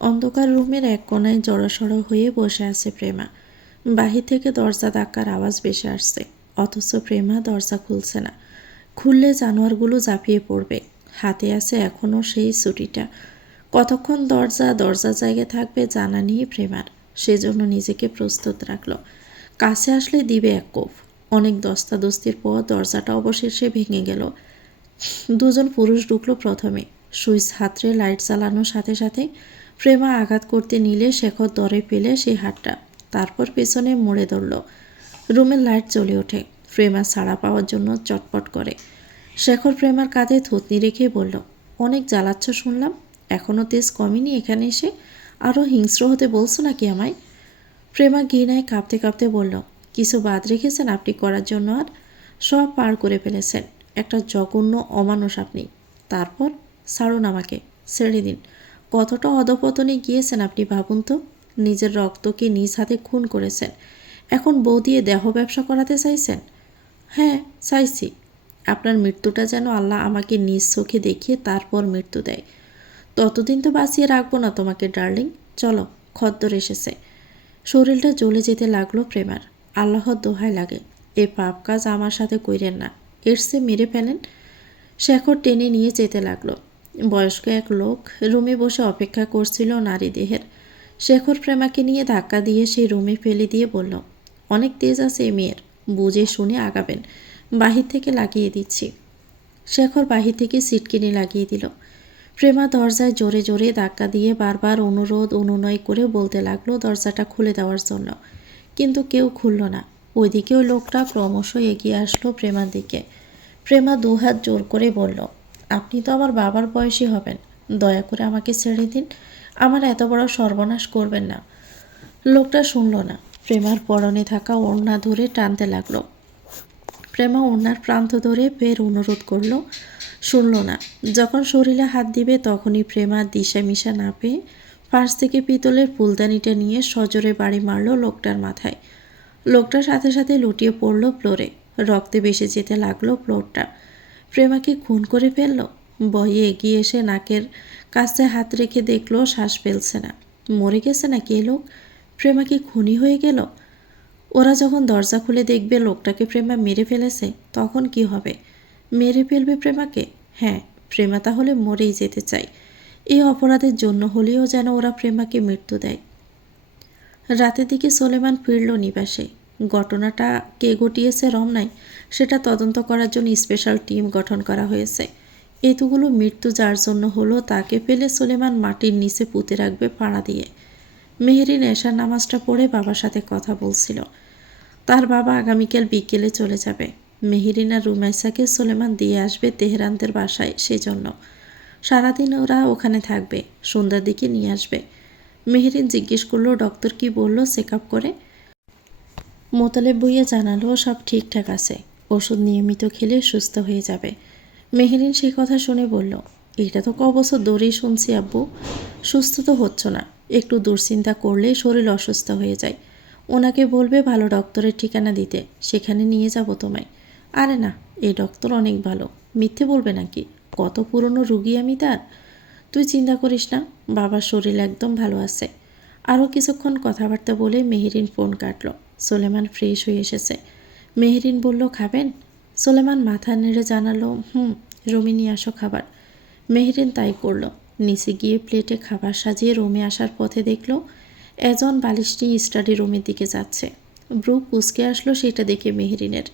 অন্ধকার রুমের এক কোণায় জড়সড় হয়ে বসে আছে প্রেমা। বাহির থেকে দরজা ধাক্কার আওয়াজ ভেসে আসছে, অথচ প্রেমা দরজা খুলছে না। খুললে জানোয়ারগুলো ঝাঁপিয়ে পড়বে। হাতে আছে এখনও সেই ছুটিটা। কতক্ষণ দরজা জায়গায় থাকবে জানা নেই প্রেমার। সেজন্য নিজেকে প্রস্তুত রাখল। কাছে আসলে দিবে এক কোপ। অনেক দস্তাদস্তির পর দরজাটা অবশেষে ভেঙে গেল। দুজন পুরুষ ঢুকলো প্রথমে। সুইচ হাতড়ে লাইট চালানোর সাথে সাথে প্রেমা আঘাত করতে নিলে শেখর দরে পেলে সেই হাতটা। তারপর পেছনে মোড়ে ধরল। রুমের লাইট জ্বলে ওঠে। প্রেমা ছাড়া পাওয়ার জন্য চটপট করে। শেখর প্রেমার কাঁধে থুতনি রেখে বলল, অনেক জ্বালাচ্ছ শুনলাম। এখনও তেজ কমেনি এখানে এসে? আরও হিংস্র হতে বলছো নাকি আমায়? প্রেমা ঘৃণায় কাঁপতে কাঁপতে বলল, কিছু বাদ রেখেছেন আপনি করার জন্য? আর সব পার করে ফেলেছেন। একটা জঘন্য অমানুষ আপনি। তারপর ছাড়ুন আমাকে, ছেড়ে দিন। কতটা অধপতনে গিয়েছেন আপনি ভাবুন তো। নিজের রক্তকে নিজ হাতে খুন করেছেন, এখন বউ দিয়ে দেহ ব্যবসা করাতে চাইছেন? হ্যাঁ, চাইছি। আপনার মৃত্যুটা যেন আল্লাহ আমাকে নিজ চোখে দেখিয়ে তারপর মৃত্যু দেয়। ততদিন তো বাঁচিয়ে রাখবো না তোমাকে ডার্লিং। চলো, খদ্দর এসেছে। শরীরটা জ্বলে যেতে লাগলো প্রেমার। আল্লাহর দোহাই লাগে, এ পাপ কাজ আমার সাথে কইরেন না। এর সে মেরে ফেলেন। শেখর টেনে নিয়ে যেতে লাগলো। বয়স্ক এক লোক রুমে বসে অপেক্ষা করছিল নারী দেহের। শেখর প্রেমাকে নিয়ে ধাক্কা দিয়ে সেই রুমে ফেলে দিয়ে বলল, অনেক তেজ আছে এ মেয়ের, বুঝে শুনে আগাবেন। বাহির থেকে লাগিয়ে দিচ্ছি। শেখর বাহির থেকে সিটকিনি লাগিয়ে দিল। প্রেমা দরজায় জোরে জোরে ধাক্কা দিয়ে বারবার অনুরোধ অনুনয় করে বলতে লাগলো দরজাটা খুলে দেওয়ার জন্য। কিন্তু কেউ খুলল না। ওইদিকেও লোকটা ক্রমশ এগিয়ে আসলো প্রেমার দিকে। প্রেমা দুহাত জোর করে বলল, আপনি তো আমার বাবার বয়সী হবেন, দয়া করে আমাকে ছেড়ে দিন। আমার এত বড় সর্বনাশ করবেন না। লোকটা শুনল না। প্রেমার পরনে থাকা ওড়না ধরে টানতে লাগলো। প্রেমা ওড়নার প্রান্ত ধরে ফের অনুরোধ করল, শুনল না। যখন শরীরে হাত দিবে তখনই প্রেমা দিশামিশা না পেয়ে পাশ থেকে পিতলের ফুলদানিটা নিয়ে সজোরে বাড়ি মারল লোকটার মাথায়। লোকটার সাথে সাথে লুটিয়ে পড়ল ফ্লোরে। রক্তে ভেসে যেতে লাগলো ফ্লোরটা। প্রেমাকে খুন করে ফেলল। বয়ে এগিয়ে এসে নাকের কাছে হাত রেখে দেখলো শ্বাস ফেলছে না। মরে গেছে নাকি এ লোক? প্রেমা কি খুনি হয়ে গেল? ওরা যখন দরজা খুলে দেখবে লোকটাকে প্রেমা মেরে ফেলেছে, তখন কি হবে? মেরে ফেলবে প্রেমাকে? হ্যাঁ, প্রেমা তাহলে মরেই যেতে চায়। এই অপরাধের জন্য হলেও যেন ওরা প্রেমাকে মৃত্যু দেয়। রাতের দিকে সোলেমান ফিরল নিবাসে। ঘটনাটা কে ঘটিয়েছে রমনায় সেটা তদন্ত করার জন্য স্পেশাল টিম গঠন করা হয়েছে। এতগুলো মৃত্যু যার জন্য হলো তাকে ফেলে সোলেমান মাটির নিচে পুঁতে রাখবে পাড়া দিয়ে। মেহেরিন এশার নামাজটা পড়ে বাবার সাথে কথা বলছিল। তার বাবা আগামীকাল বিকেলে চলে যাবে। মেহেরিন আর রুমাইসাকে সোলেমান দিয়ে আসবে তেহরানদের বাসায়, সেজন্য সারাদিন ওরা ওখানে থাকবে, সন্ধ্যার দিকে নিয়ে আসবে। মেহেরিন জিজ্ঞেস করলো ডক্টর কি বলল চেক আপ করে। মোতালেব বইয়ে জানালো সব ঠিকঠাক আছে, ওষুধ নিয়মিত খেলে সুস্থ হয়ে যাবে। মেহেরিন সেই কথা শুনে বলল, এটা তো কবছর ধরেই শুনছি আব্বু, সুস্থ তো হচ্ছ না। একটু দুশ্চিন্তা করলেই শরীর অসুস্থ হয়ে যায়। ওনাকে বলবে ভালো ডক্টরের ঠিকানা দিতে, সেখানে নিয়ে যাব তোমায়। আরে না, এই ডক্টর অনেক ভালো, মিথ্যে বলবে নাকি? কত পুরনো রুগী আমি তার। তুই চিন্তা করিস না, বাবার শরীর একদম ভালো আছে। আরও কিছুক্ষণ কথাবার্তা বলে মেহেরিন ফোন কাটল। সোলেমান ফ্রেশ হয়ে এসেছে। মেহেরিন বলল, খাবেন? সোলেমান মাথা নেড়ে জানালো, রুমে নিয়ে আসো খাবার। মেহেরিন তাই করল। নিচে গিয়ে প্লেটে খাবার সাজিয়ে রুমে আসার পথে দেখল একজন বালিশ নিয়ে স্টাডি রুমের দিকে যাচ্ছে। ব্রু কুচকে আসলো সেটা দেখে মেহেরিনের।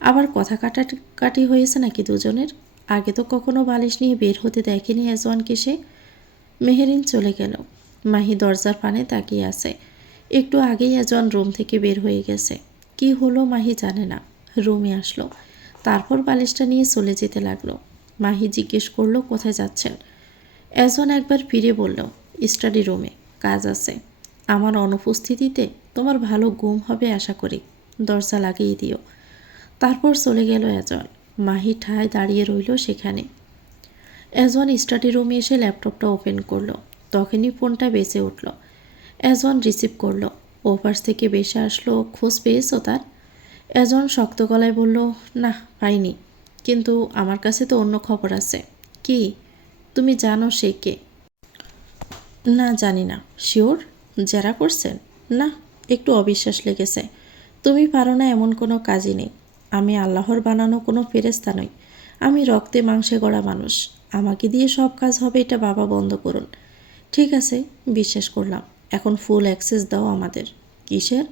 আবার কথা কাটাকাটি হয়েছে নাকি দুজনের? আগে তো কখনো বালিশ নিয়ে বের হতে দেখেনি এজওয়ানকে সে। মেহেরিন চলে গেল। মাহি দরজার পানে তাকিয়ে আছে। একটু আগেই এজওয়ান রুম থেকে বের হয়ে গেছে। কি হলো মাহি জানে না। রুমে আসলো, তারপর বালিশটা নিয়ে চলে যেতে লাগলো। মাহি জিজ্ঞেস করলো কোথায় যাচ্ছেন। এজওয়ান একবার ফিরে বলল, স্টাডি রুমে, কাজ আছে। আমার অনুপস্থিতিতে তোমার ভালো ঘুম হবে আশা করি, দরজা লাগিয়ে দিও। তারপর চলে গেল এজওয়ান। মাহি ঠায় দাঁড়িয়ে রইল সেখানে। এজওয়ান স্টাডি রুমে এসে ল্যাপটপটা ওপেন করলো। তখনই ফোনটা বেজে উঠল। এজওয়ান রিসিভ করলো। ওপাশ থেকে বেসে আসলো, খোঁজ পেয়েছো তার? এজওয়ান শক্ত গলায় বলল, না পাইনি, কিন্তু আমার কাছে তো অন্য খবর আছে। কি? তুমি জানো সে কে? না জানি না। শিওর? জেরা করছেন? না, একটু অবিশ্বাস লেগেছে। তুমি পারো না এমন কোনো কাজই নেই। আমি আল্লাহর বানানো কোনো ফেরেস্তা নই। আমি রক্তে মাংসে গড়া মানুষ। আমাকে দিয়ে সব কাজ হবে এটা বাবা বন্ধ করুন। ঠিক আছে, বিশ্বাস করলাম। এখন ফুল অ্যাক্সেস দাও আমাদের। কিসের?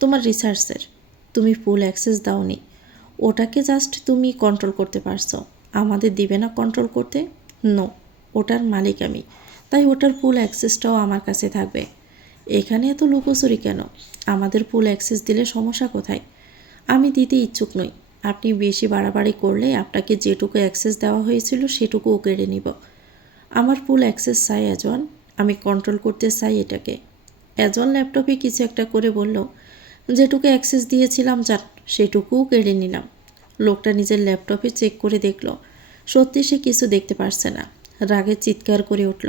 তোমার রিসার্চের। তুমি ফুল অ্যাক্সেস দাওনি। ওটাকে জাস্ট তুমি কন্ট্রোল করতে পারছো। আমাদের দিবে না কন্ট্রোল করতে? নো, ওটার মালিক আমি। তাই ওটার ফুল অ্যাক্সেসটাও আমার কাছে থাকবে। এখানে এত লুকোচুরি কেন? আমাদের ফুল অ্যাক্সেস দিলে সমস্যা কোথায়? আমি দিতে ইচ্ছুক নই। আপনি বেশি বাড়াবাড়ি করলে আপনাকে যেটুকু অ্যাক্সেস দেওয়া হয়েছিল সেটুকুও কেড়ে নিব। আমার ফুল অ্যাক্সেস চাই অ্যাজন। আমি কন্ট্রোল করতে চাই এটাকে। অ্যাজন ল্যাপটপে কিছু একটা করে বলল, যেটুকু অ্যাক্সেস দিয়েছিলাম যান সেটুকুও কেড়ে নিলাম। লোকটা নিজের ল্যাপটপে চেক করে দেখল, সত্যি সে কিছু দেখতে পারছে না। রাগে চিৎকার করে উঠল,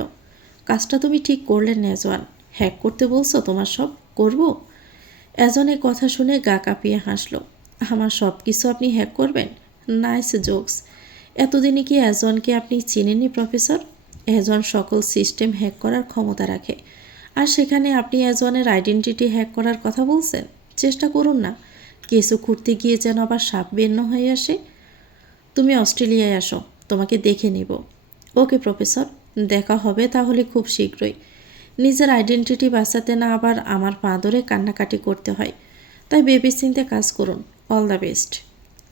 কাজটা তুমি ঠিক করলেন না অ্যাজন। হ্যাক করতে বলছো তোমার সব করব? অ্যাজনের কথা শুনে গা কাঁপিয়ে হাসল। আমার সব কিছু আপনি হ্যাক করবেন? Nice jokes. এতদিনে কি অ্যাজনকে আপনি চিনেননি প্রফেসর? অ্যাজন সকল সিস্টেম হ্যাক করার ক্ষমতা রাখে। আর সেখানে আপনি অ্যাজনের আইডেন্টিটি হ্যাক করার কথা বলছেন? চেষ্টা করুন না, কিছু খুঁড়তে গিয়ে যেন আবার সাপ বেন্ন হয়ে আসে। তুমি অস্ট্রেলিয়ায় আসো, তোমাকে দেখে নিব। ওকে প্রফেসর, দেখা হবে তাহলে খুব শীঘ্রই। নিজের আইডেন্টিটি বাঁচাতে না আবার আমার পা ধরে কান্নাকাটি করতে হয়। তাই ভেবেচিন্তে কাজ করুন। All the best.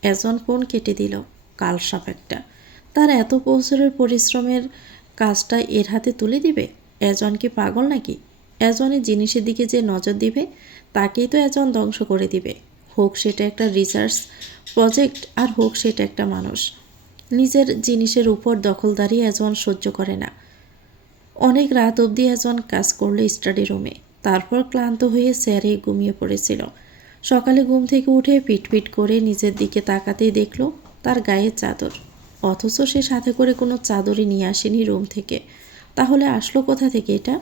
অ্যাজন ফোন কেটে দিল। কাল সাপ একটা। তার এত বছরের পরিশ্রমের কাজটা এর হাতে তুলে দিবে? অ্যাজন কি পাগল নাকি? অ্যাজনের জিনিসের দিকে যে নজর দিবে তাকেই তো অ্যাজন ধ্বংস করে দিবে। হোক সেটা একটা রিসার্চ প্রজেক্ট আর হোক সেটা একটা মানুষ। নিজের জিনিসের উপর দখলদারি অ্যাজন সহ্য করে না। অনেক রাত অবধি অ্যাজন কাজ করলো স্টাডি রুমে। তারপর ক্লান্ত হয়ে স্যারে ঘুমিয়ে পড়েছিল। সকালে ঘুম থেকে উঠে পিটপিট করে নিজের দিকে তাকাতেই দেখল তার গায়ে চাদর। অথচ সে সাথে করে কোনো চাদরই নিয়ে আসেনি রুম থেকে। তাহলে আসলো কোথা থেকে এটা?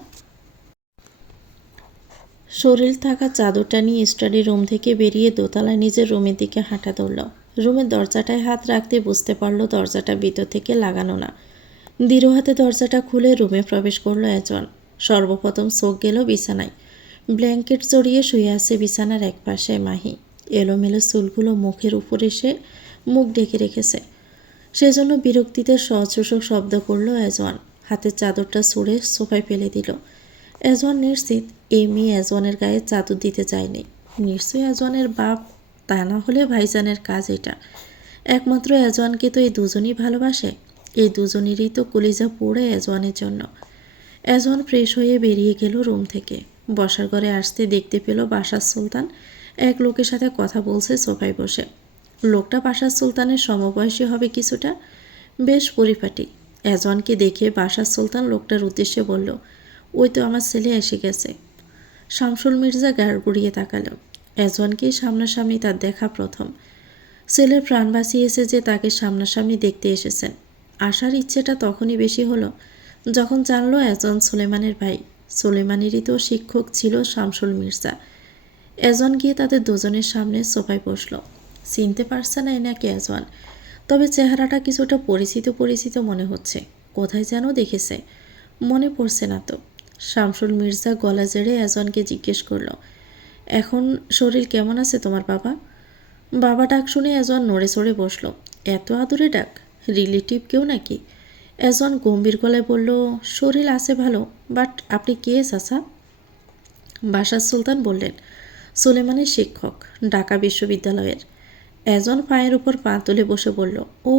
শরীর থাকা চাদরটা নিয়ে স্টাডি রুম থেকে বেরিয়ে দোতলায় নিজের রুমের দিকে হাঁটা ধরল। রুমের দরজাটায় হাত রাখতে বুঝতে পারল দরজাটা ভিতর থেকে লাগানো না। দৃঢ় হাতে দরজাটা খুলে রুমে প্রবেশ করলো অ্যাজন। সর্বপ্রথম চোখ গেল বিছানায়। ব্ল্যাঙ্কেট জড়িয়ে শুয়ে আছে বিছানার এক পাশে মাহি। এলোমেলো চুলগুলো মুখের উপর এসে মুখ ঢেকে রেখেছে। সেজন্য বিরক্তিতে সহস্র শব্দ করল অ্যাজন। হাতের চাদরটা ছুঁড়ে সোফায় ফেলে দিল। অ্যাজন নিশ্চিত এই মেয়ে অ্যাজনের গায়ে চাদর দিতে চায়নি। নিশ্চয়ই অ্যাজনের বাপ, তা না হলে ভাইজানের কাজ এটা। একমাত্র অ্যাজনকে তো এই দুজনই ভালোবাসে। এই দুজনেরই তো কলিজা পোড়ে অ্যাজনের জন্য। অ্যাজন ফ্রেশ হয়ে বেরিয়ে গেল রুম থেকে। বসার ঘরে আসতে দেখতে পেল বাসার সুলতান এক লোকের সাথে কথা বলছে সোফায় বসে। লোকটা বাসার সুলতানের সমবয়সী হবে কিছুটা, বেশ পরিপাটি। অ্যাজনকে দেখে বাসার সুলতান লোকটার উদ্দেশ্যে বলল, ওই তো আমার ছেলে এসে গেছে। শামসুল মির্জা গাড় গুড়িয়ে তাকালো। অ্যাজনকেই সামনাসামনি তার দেখা প্রথম। ছেলের প্রাণ বাঁচিয়েছে যে তাকে সামনাসামনি দেখতে এসেছেন। আসার ইচ্ছেটা তখনই বেশি হলো যখন জানলো অ্যাজন সুলেমানের ভাই। সুলেমানেরই তো শিক্ষক ছিল শামসুল মির্জা। অ্যাজন গিয়ে তাদের দুজনের সামনে সোফায় বসল। চিনতে পারছে না এনাকে অ্যাজন, তবে চেহারাটা কিছুটা পরিচিত পরিচিত মনে হচ্ছে। কোথায় যেন দেখেছে, মনে পড়ছে না তো। শামসুল মির্জা গলা জেড়ে অ্যাজনকে জিজ্ঞেস করলো, এখন শরীর কেমন আছে তোমার বাবা? বাবা ডাক শুনে অ্যাজন নড়ে চড়ে বসল। এত আদুরে ডাক? রিলেটিভ কেউ নাকি? অ্যাজন গম্ভীর গলায় বলল, শরীর আছে ভালো, বাট আপনি কে চাচা? বাসার সুলতান বললেন, সুলেমানের শিক্ষক, ঢাকা বিশ্ববিদ্যালয়ের। অ্যাজন পায়ের উপর পা তুলে বসে বলল, ও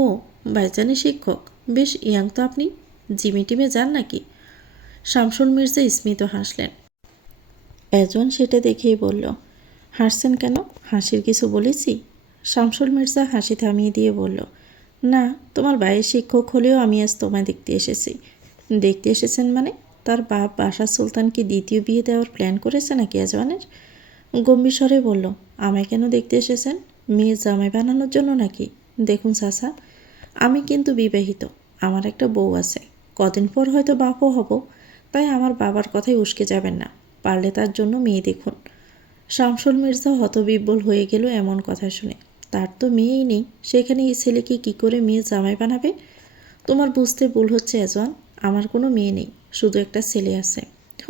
ভাইজানের শিক্ষক, বেশ ইয়াং তো আপনি। জিমে টিমে যান নাকি? শামসুল মির্জা স্মিত হাসলেন। অ্যাজন সেটা দেখেই বলল, হাসছেন কেন? হাসির কিছু বলেছি? শামসুল মির্জা হাসি থামিয়ে দিয়ে বলল, না, তোমার ভাইয়ের শিক্ষক হলেও আমি আজ তোমায় দেখতে এসেছি। দেখতে এসেছেন মানে? তার বাপ বাসার সুলতানকে দ্বিতীয় বিয়ে দেওয়ার প্ল্যান করেছে নাকি অ্যাজওয়ানের? গম্ভীর স্বরে বলল, আমায় কেন দেখতে এসেছেন? মেয়ে জামাই বানানোর জন্য নাকি? দেখুন চাচা, আমি কিন্তু বিবাহিত। আমার একটা বউ আছে। কদিন পর হয়তো বাপও হব। তাই আমার বাবার কথাই উস্কে যাবেন না। পারলে তার জন্য মেয়ে দেখুন। শামসুল মির্জা হতবিহ্বল হয়ে গেল এমন কথা শুনে। তার তো মেয়েই নেই, সেখানে এই ছেলেকে কী করে মেয়ে জামাই বানাবে? তোমার বুঝতে ভুল হচ্ছে অ্যাজওয়ান, আমার কোনো মেয়ে নেই। শুধু একটা ছেলে আছে।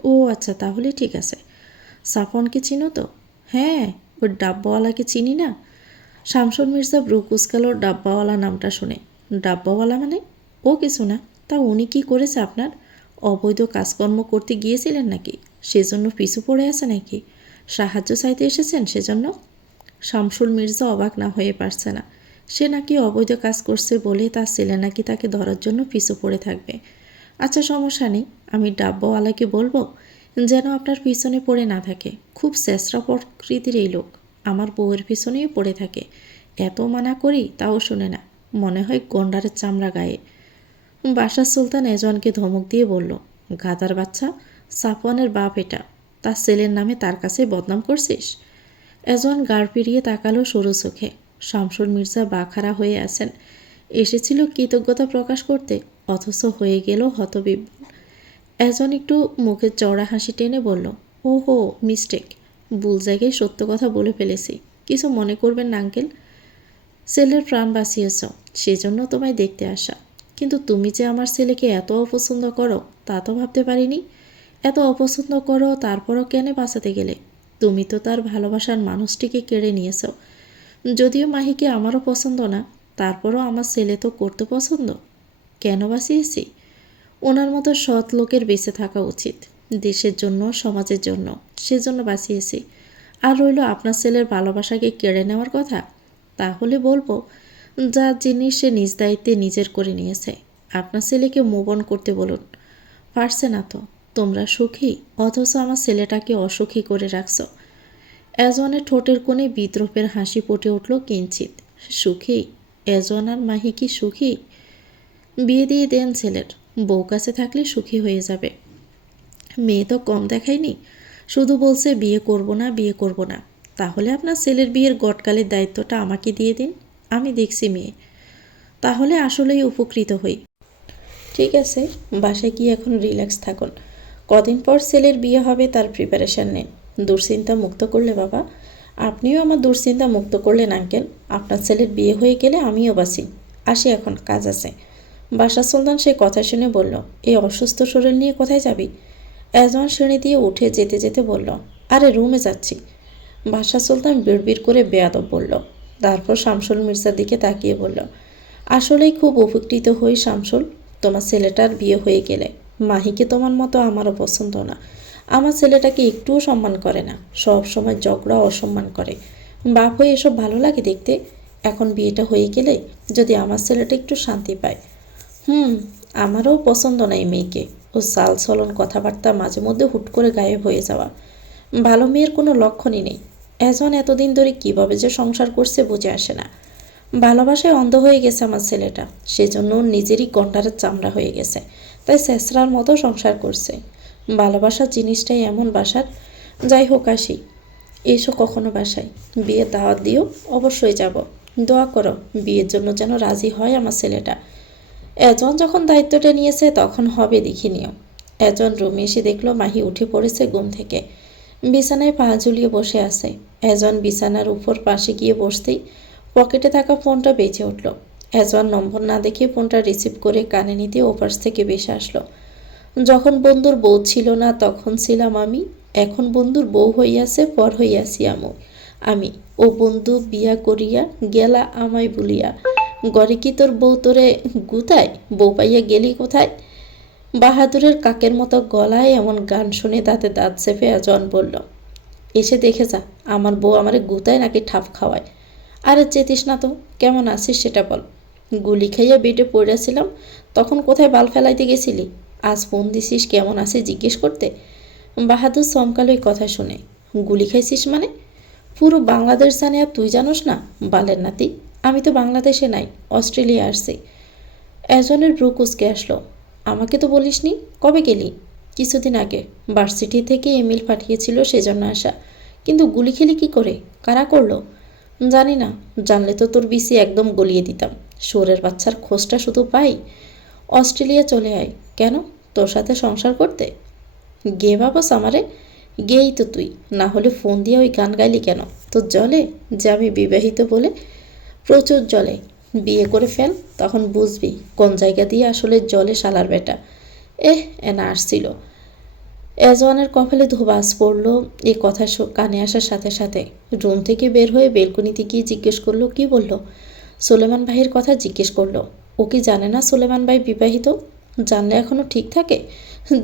ও আচ্ছা, তাহলে ঠিক আছে। সাফনকে চিনো তো? হ্যাঁ, ওই ডাব্বাওয়ালাকে চিনি না। শামসুল মির্জা ব্রু কুচকাল ডাব্বাওয়ালা নামটা শুনে। ডাব্বাওয়ালা মানে? ও কিছু না। তা উনি কি করেছে আপনার? অবৈধ কাজকর্ম করতে গিয়েছিলেন নাকি? সেজন্য পিছু পড়ে আছে নাকি? সাহায্য চাইতে এসেছেন সেজন্য? শামসুল মির্জা অবাক না হয়ে পারছে না। সে নাকি অবৈধ কাজ করছে বলে তার ছেলে নাকি তাকে ধরার জন্য পিছু পড়ে থাকবে। আচ্ছা, সমস্যা নেই, আমি ডাব্বাওয়ালাকে বলবো যেন আপনার পিছনে পড়ে না থাকে। খুব ছেঁচড়া প্রকৃতির এই লোক, আমার বউয়ের পিছনেই পড়ে থাকে। এত মানা করি তাও শুনে না, মনে হয় গন্ডারের চামড়া গায়ে। বাসার সুলতান এজনকে ধমক দিয়ে বলল, গাধার বাচ্চা, সাফওয়ানের বাপ এটা। তার ছেলের নামে তার কাছে বদনাম করছিস? এজন গাড় পেরিয়ে তাকালো সরু চোখে। শামসুল মির্জা বাখারা হয়ে আছেন। এসেছিল কৃতজ্ঞতা প্রকাশ করতে, অথচ হয়ে গেল হতবিহ্বল। এজন একটু মুখের চওড়া হাসি টেনে বলল, ওহো, মিস্টেক। ভুল জায়গায় সত্য কথা বলে ফেলেছি। কিছু মনে করবেন না আঙ্কেল। ছেলের প্রাণ বাঁচিয়েছ, সেজন্য তোমায় দেখতে আসা। কিন্তু তুমি যে আমার ছেলেকে এত অপছন্দ করো তা তো ভাবতে পারিনি। এত অপছন্দ করো তারপরও কেন বাঁচাতে গেলে? তুমি তো তার ভালোবাসার মানুষটিকে কেড়ে নিয়েছ। যদিও মাহিকে আমারও পছন্দ না, তারপরও আমার ছেলে তো করতে পছন্দ। কেন বাঁচিয়েছি? ওনার মতো সৎ লোকের বেঁচে থাকা উচিত, দেশের জন্য, সমাজের জন্য। সেজন্য বাঁচিয়েছি। আর রইল আপনার ছেলের ভালোবাসাকে কেড়ে নেওয়ার কথা, তাহলে বলবো, যার জিনিস সে নিজ দায়িত্বে নিজের করে নিয়েছে। আপনার ছেলেকে মুভ অন করতে বলুন। পারছে না তো। তোমরা সুখী, অথচ আমার ছেলেটাকে অসুখী করে রাখছো। এজনের ঠোঁটের কোণে বিদ্রোহের হাসি ফুটে উঠল কিঞ্চিত। সুখী? এজন আর মাহি কি সুখী? বিয়ে দিয়ে দেন ছেলের, বউ কাছে থাকলে সুখী হয়ে যাবে। মেয়ে তো কম দেখায়নি, শুধু বলছে বিয়ে করব না, বিয়ে করব না। তাহলে আপনার ছেলের বিয়ের গটকালের দায়িত্বটা আমাকে দিয়ে দিন, আমি দেখছি মেয়ে। তাহলে আসলেই উপকৃত হই। ঠিক আছে, বাসায় গিয়ে এখন রিল্যাক্স থাকুন। কদিন পর ছেলের বিয়ে হবে, তার প্রিপারেশান নেন। দুশ্চিন্তা মুক্ত করলে বাবা। আপনিও আমার দুশ্চিন্তা মুক্ত করলেন আঙ্কেল। আপনার ছেলের বিয়ে হয়ে গেলে আমিও বাঁচি। আসি এখন, কাজ আছে। বাসার সুলতান সে কথা শুনে বলল, এই অসুস্থ শরীর নিয়ে কোথায় যাবি? এজন শ্রেণী দিয়ে উঠে যেতে যেতে বলল, আরে রুমে যাচ্ছি। বাদশাহ সুলতান বিড়বিড় করে বেয়াদব বলল। তারপর শামসুল মির্জার দিকে তাকিয়ে বলল, আসলেই খুব উপকৃত হই শামসুল, তোমার ছেলেটার বিয়ে হয়ে গেলে। মাহিকে তোমার মতো আমারও পছন্দ না। আমার ছেলেটাকে একটুও সম্মান করে না, সব সময় ঝগড়া অসম্মান করে। বাপ হয়ে এসব ভালো লাগে দেখতে? এখন বিয়েটা হয়ে গেলে যদি আমার ছেলেটা একটু শান্তি পায়। আমারও পছন্দ নাই মেয়েকে। ও সাল সলন কথাবার্তা মাঝে মধ্যে হুট করে গায়েব হয়ে যাওয়া। ভালো মেয়ের কোনো লক্ষণই নেই। এজন এতদিন ধরে কিভাবে যে সংসার করছে বুঝে আসে না। ভালোবাসায় অন্ধ হয়ে গেছে আমার ছেলেটা, সেজন্য নিজেরই গন্ডারের চামড়া হয়ে গেছে, তাই শেষরার মতো সংসার করছে। ভালোবাসার জিনিসটাই এমন বাসার। যাই হোক, আসি। এসো কখনো বাসায়, বিয়ের দাওয়াত দিও, অবশ্যই যাব। দোয়া করো বিয়ের জন্য যেন রাজি হয় আমার ছেলেটা। এজন যখন দায়িত্বটা নিয়েছে তখন হবে দেখে নিও। এজন রুমে এসে দেখলো মাহি উঠে পড়েছে ঘুম থেকে, বিছানায় পা ঝুলিয়ে বসে আছে। এজন বিছানার উপর পাশে গিয়ে বসতেই পকেটে থাকা ফোনটা বেজে উঠল। এজন নম্বর না দেখে ফোনটা রিসিভ করে কানে নিতে ওপাশ থেকে বেশে আসলো। যখন বন্ধুর বউ ছিল না তখন ছিলাম আমি, এখন বন্ধুর বউ হইয়াছে পর হইয়াছি আমি। ও বন্ধু বিয়া করিয়া গেলা আমায় বলিয়া, গড়ে কি তোর বউ তোরে গুতায়? বউ পাইয়া গেলি কোথায়? বাহাদুরের কাকের মতো গলায় এমন গান শুনে দাঁতে দাঁত চেপে জন বলল, এসে দেখে যা আমার বউ আমারে গুতায় নাকি ঠাপ খাওয়ায়। আরে চেতিস না তো, কেমন আছিস সেটা বল। গুলি খাইয়া বেডে পড়েছিলাম, তখন কোথায় বাল ফেলাইতে গেছিলি? আজ ফোন দিছিস কেমন আছিস জিজ্ঞেস করতে? বাহাদুর চমকালো এই কথা শুনে। গুলি খাইছিস মানে? পুরো বাংলাদেশ জানে আর তুই জানোস না? বালের নাতি, আমি তো বাংলাদেশে নাই, অস্ট্রেলিয়া আসছি। এজনের ব্রু কুচকে আসলো। আমাকে তো বলিসনি, কবে গেলি? কিছুদিন আগে। ভার্সিটি থেকে ইমেল পাঠিয়েছিল, সেজন্য আসা। কিন্তু গুলি খেলি কি করে? কারা করলো? জানি না, জানলে তো তোর বিসি একদম গলিয়ে দিতাম। শোরের বাচ্চার খোঁজটা শুধু পাই। অস্ট্রেলিয়া চলে আয়। কেন? তোর সাথে সংসার করতে? গে বাবস আমারে? গেই তো তুই, না হলে ফোন দিয়ে ওই গান গাইলি কেন? তোর জলে যে আমি বিবাহিত বলে? প্রচুর জলে। বিয়ে করে ফেল, তখন বুঝবি কোন জায়গা দিয়ে আসলে জলে শালার বেটা। এনা আসছিল। এজওয়ানের কপালে ধোঁয়াশ পড়ল এই কথা কানে আসার সাথে সাথে। রুম থেকে বের হয়ে বেলকনিতে গিয়ে জিজ্ঞেস করলো, কি বলল? সুলেমান ভাইয়ের কথা জিজ্ঞেস করলো। ও কি জানে না সুলেমান ভাই বিবাহিত? জানলে এখনও ঠিক থাকে?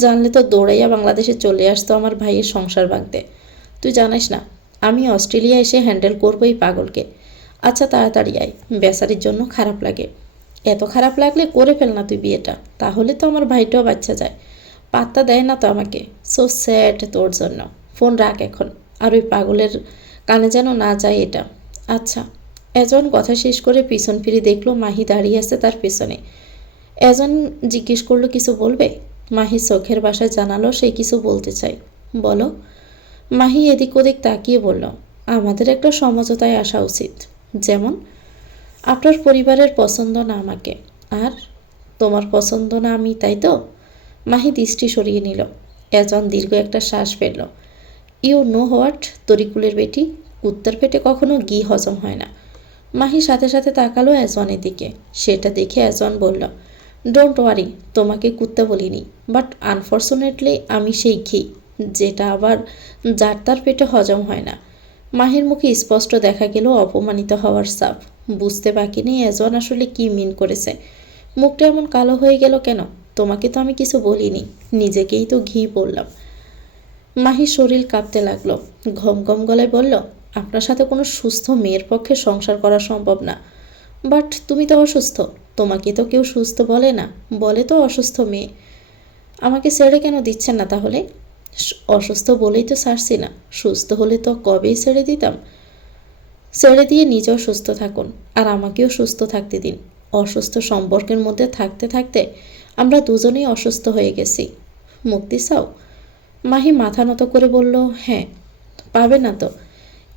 জানলে তো দৌড়াইয়া বাংলাদেশে চলে আসতো আমার ভাইয়ের সংসার ভাঙতে। তুই জানিস না আমি অস্ট্রেলিয়া এসে হ্যান্ডেল করবো এই পাগলকে। আচ্ছা তাড়াতাড়ি আয়, বেচারির জন্য খারাপ লাগে। এত খারাপ লাগলে করে ফেল না তুই বিয়েটা, তাহলে তো আমার ভাইটাও বাচ্চা যায়। পাত্তা দেয় না তো আমাকে। সো স্যাড তোর জন্য। ফোন রাখ এখন, আর ওই পাগলের কানে যেন না যায় এটা। আচ্ছা। এজন কথা শেষ করে পিছন ফিরে দেখলো মাহি দাঁড়িয়ে আছে তার পেছনে। এজন জিজ্ঞেস করলো, কিছু বলবে? মাহি চোখের ভাষায় জানালো সে কিছু বলতে চাই। বলো। মাহি এদিক ওদিক তাকিয়ে বলল, আমাদের একটা সমঝোতায় আসা উচিত। যেমন? আপনার পরিবারের পছন্দ না আমাকে, আর তোমার পছন্দ না আমি, তাই তো? মাহি দৃষ্টি সরিয়ে নিল। এজন দীর্ঘ একটা শ্বাস ফেলল। ইউ নো হোয়াট তরিকুলের বেটি, কুত্তার পেটে কখনো ঘি হজম হয় না। মাহি সাথে সাথে তাকালো এজনের দিকে। সেটা দেখে এজন বলল, ডোন্ট ওয়ারি, তোমাকে কুত্তা বলিনি, বাট আনফর্চুনেটলি আমি সেই ঘি, যেটা আবার যার তার পেটে হজম হয় না। মাহির মুখে স্পষ্ট দেখা গেল অপমানিত হওয়ার ছাপ। বুঝতে বাকি নেই এজন আসলে কি মিন করেছে। মুখটা এমন কালো হয়ে গেল কেন? তোমাকে তো আমি কিছু বলিনি, নিজেকেই তো ঘি বললাম। মাহির শরীর কাঁপতে লাগলো। ঘম ঘম গলায় বলল, আপনার সাথে কোনো সুস্থ মেয়ের পক্ষে সংসার করা সম্ভব না। বাট তুমি তো অসুস্থ, তোমাকে তো কেউ সুস্থ বলে না, বলে তো অসুস্থ মেয়ে। আমাকে ছেড়ে কেন দিচ্ছেন না তাহলে? অসুস্থ বলেই তো ছাড়ছি না, সুস্থ হলে তো কবেই ছেড়ে দিতাম। ছেড়ে দিয়ে নিজেও সুস্থ থাকুন, আর আমাকেও সুস্থ থাকতে দিন। অসুস্থ সম্পর্কের মধ্যে থাকতে থাকতে আমরা দুজনেই অসুস্থ হয়ে গেছি। মুক্তি চাও? মাহি মাথা নত করে বলল, হ্যাঁ। পাবে না তো?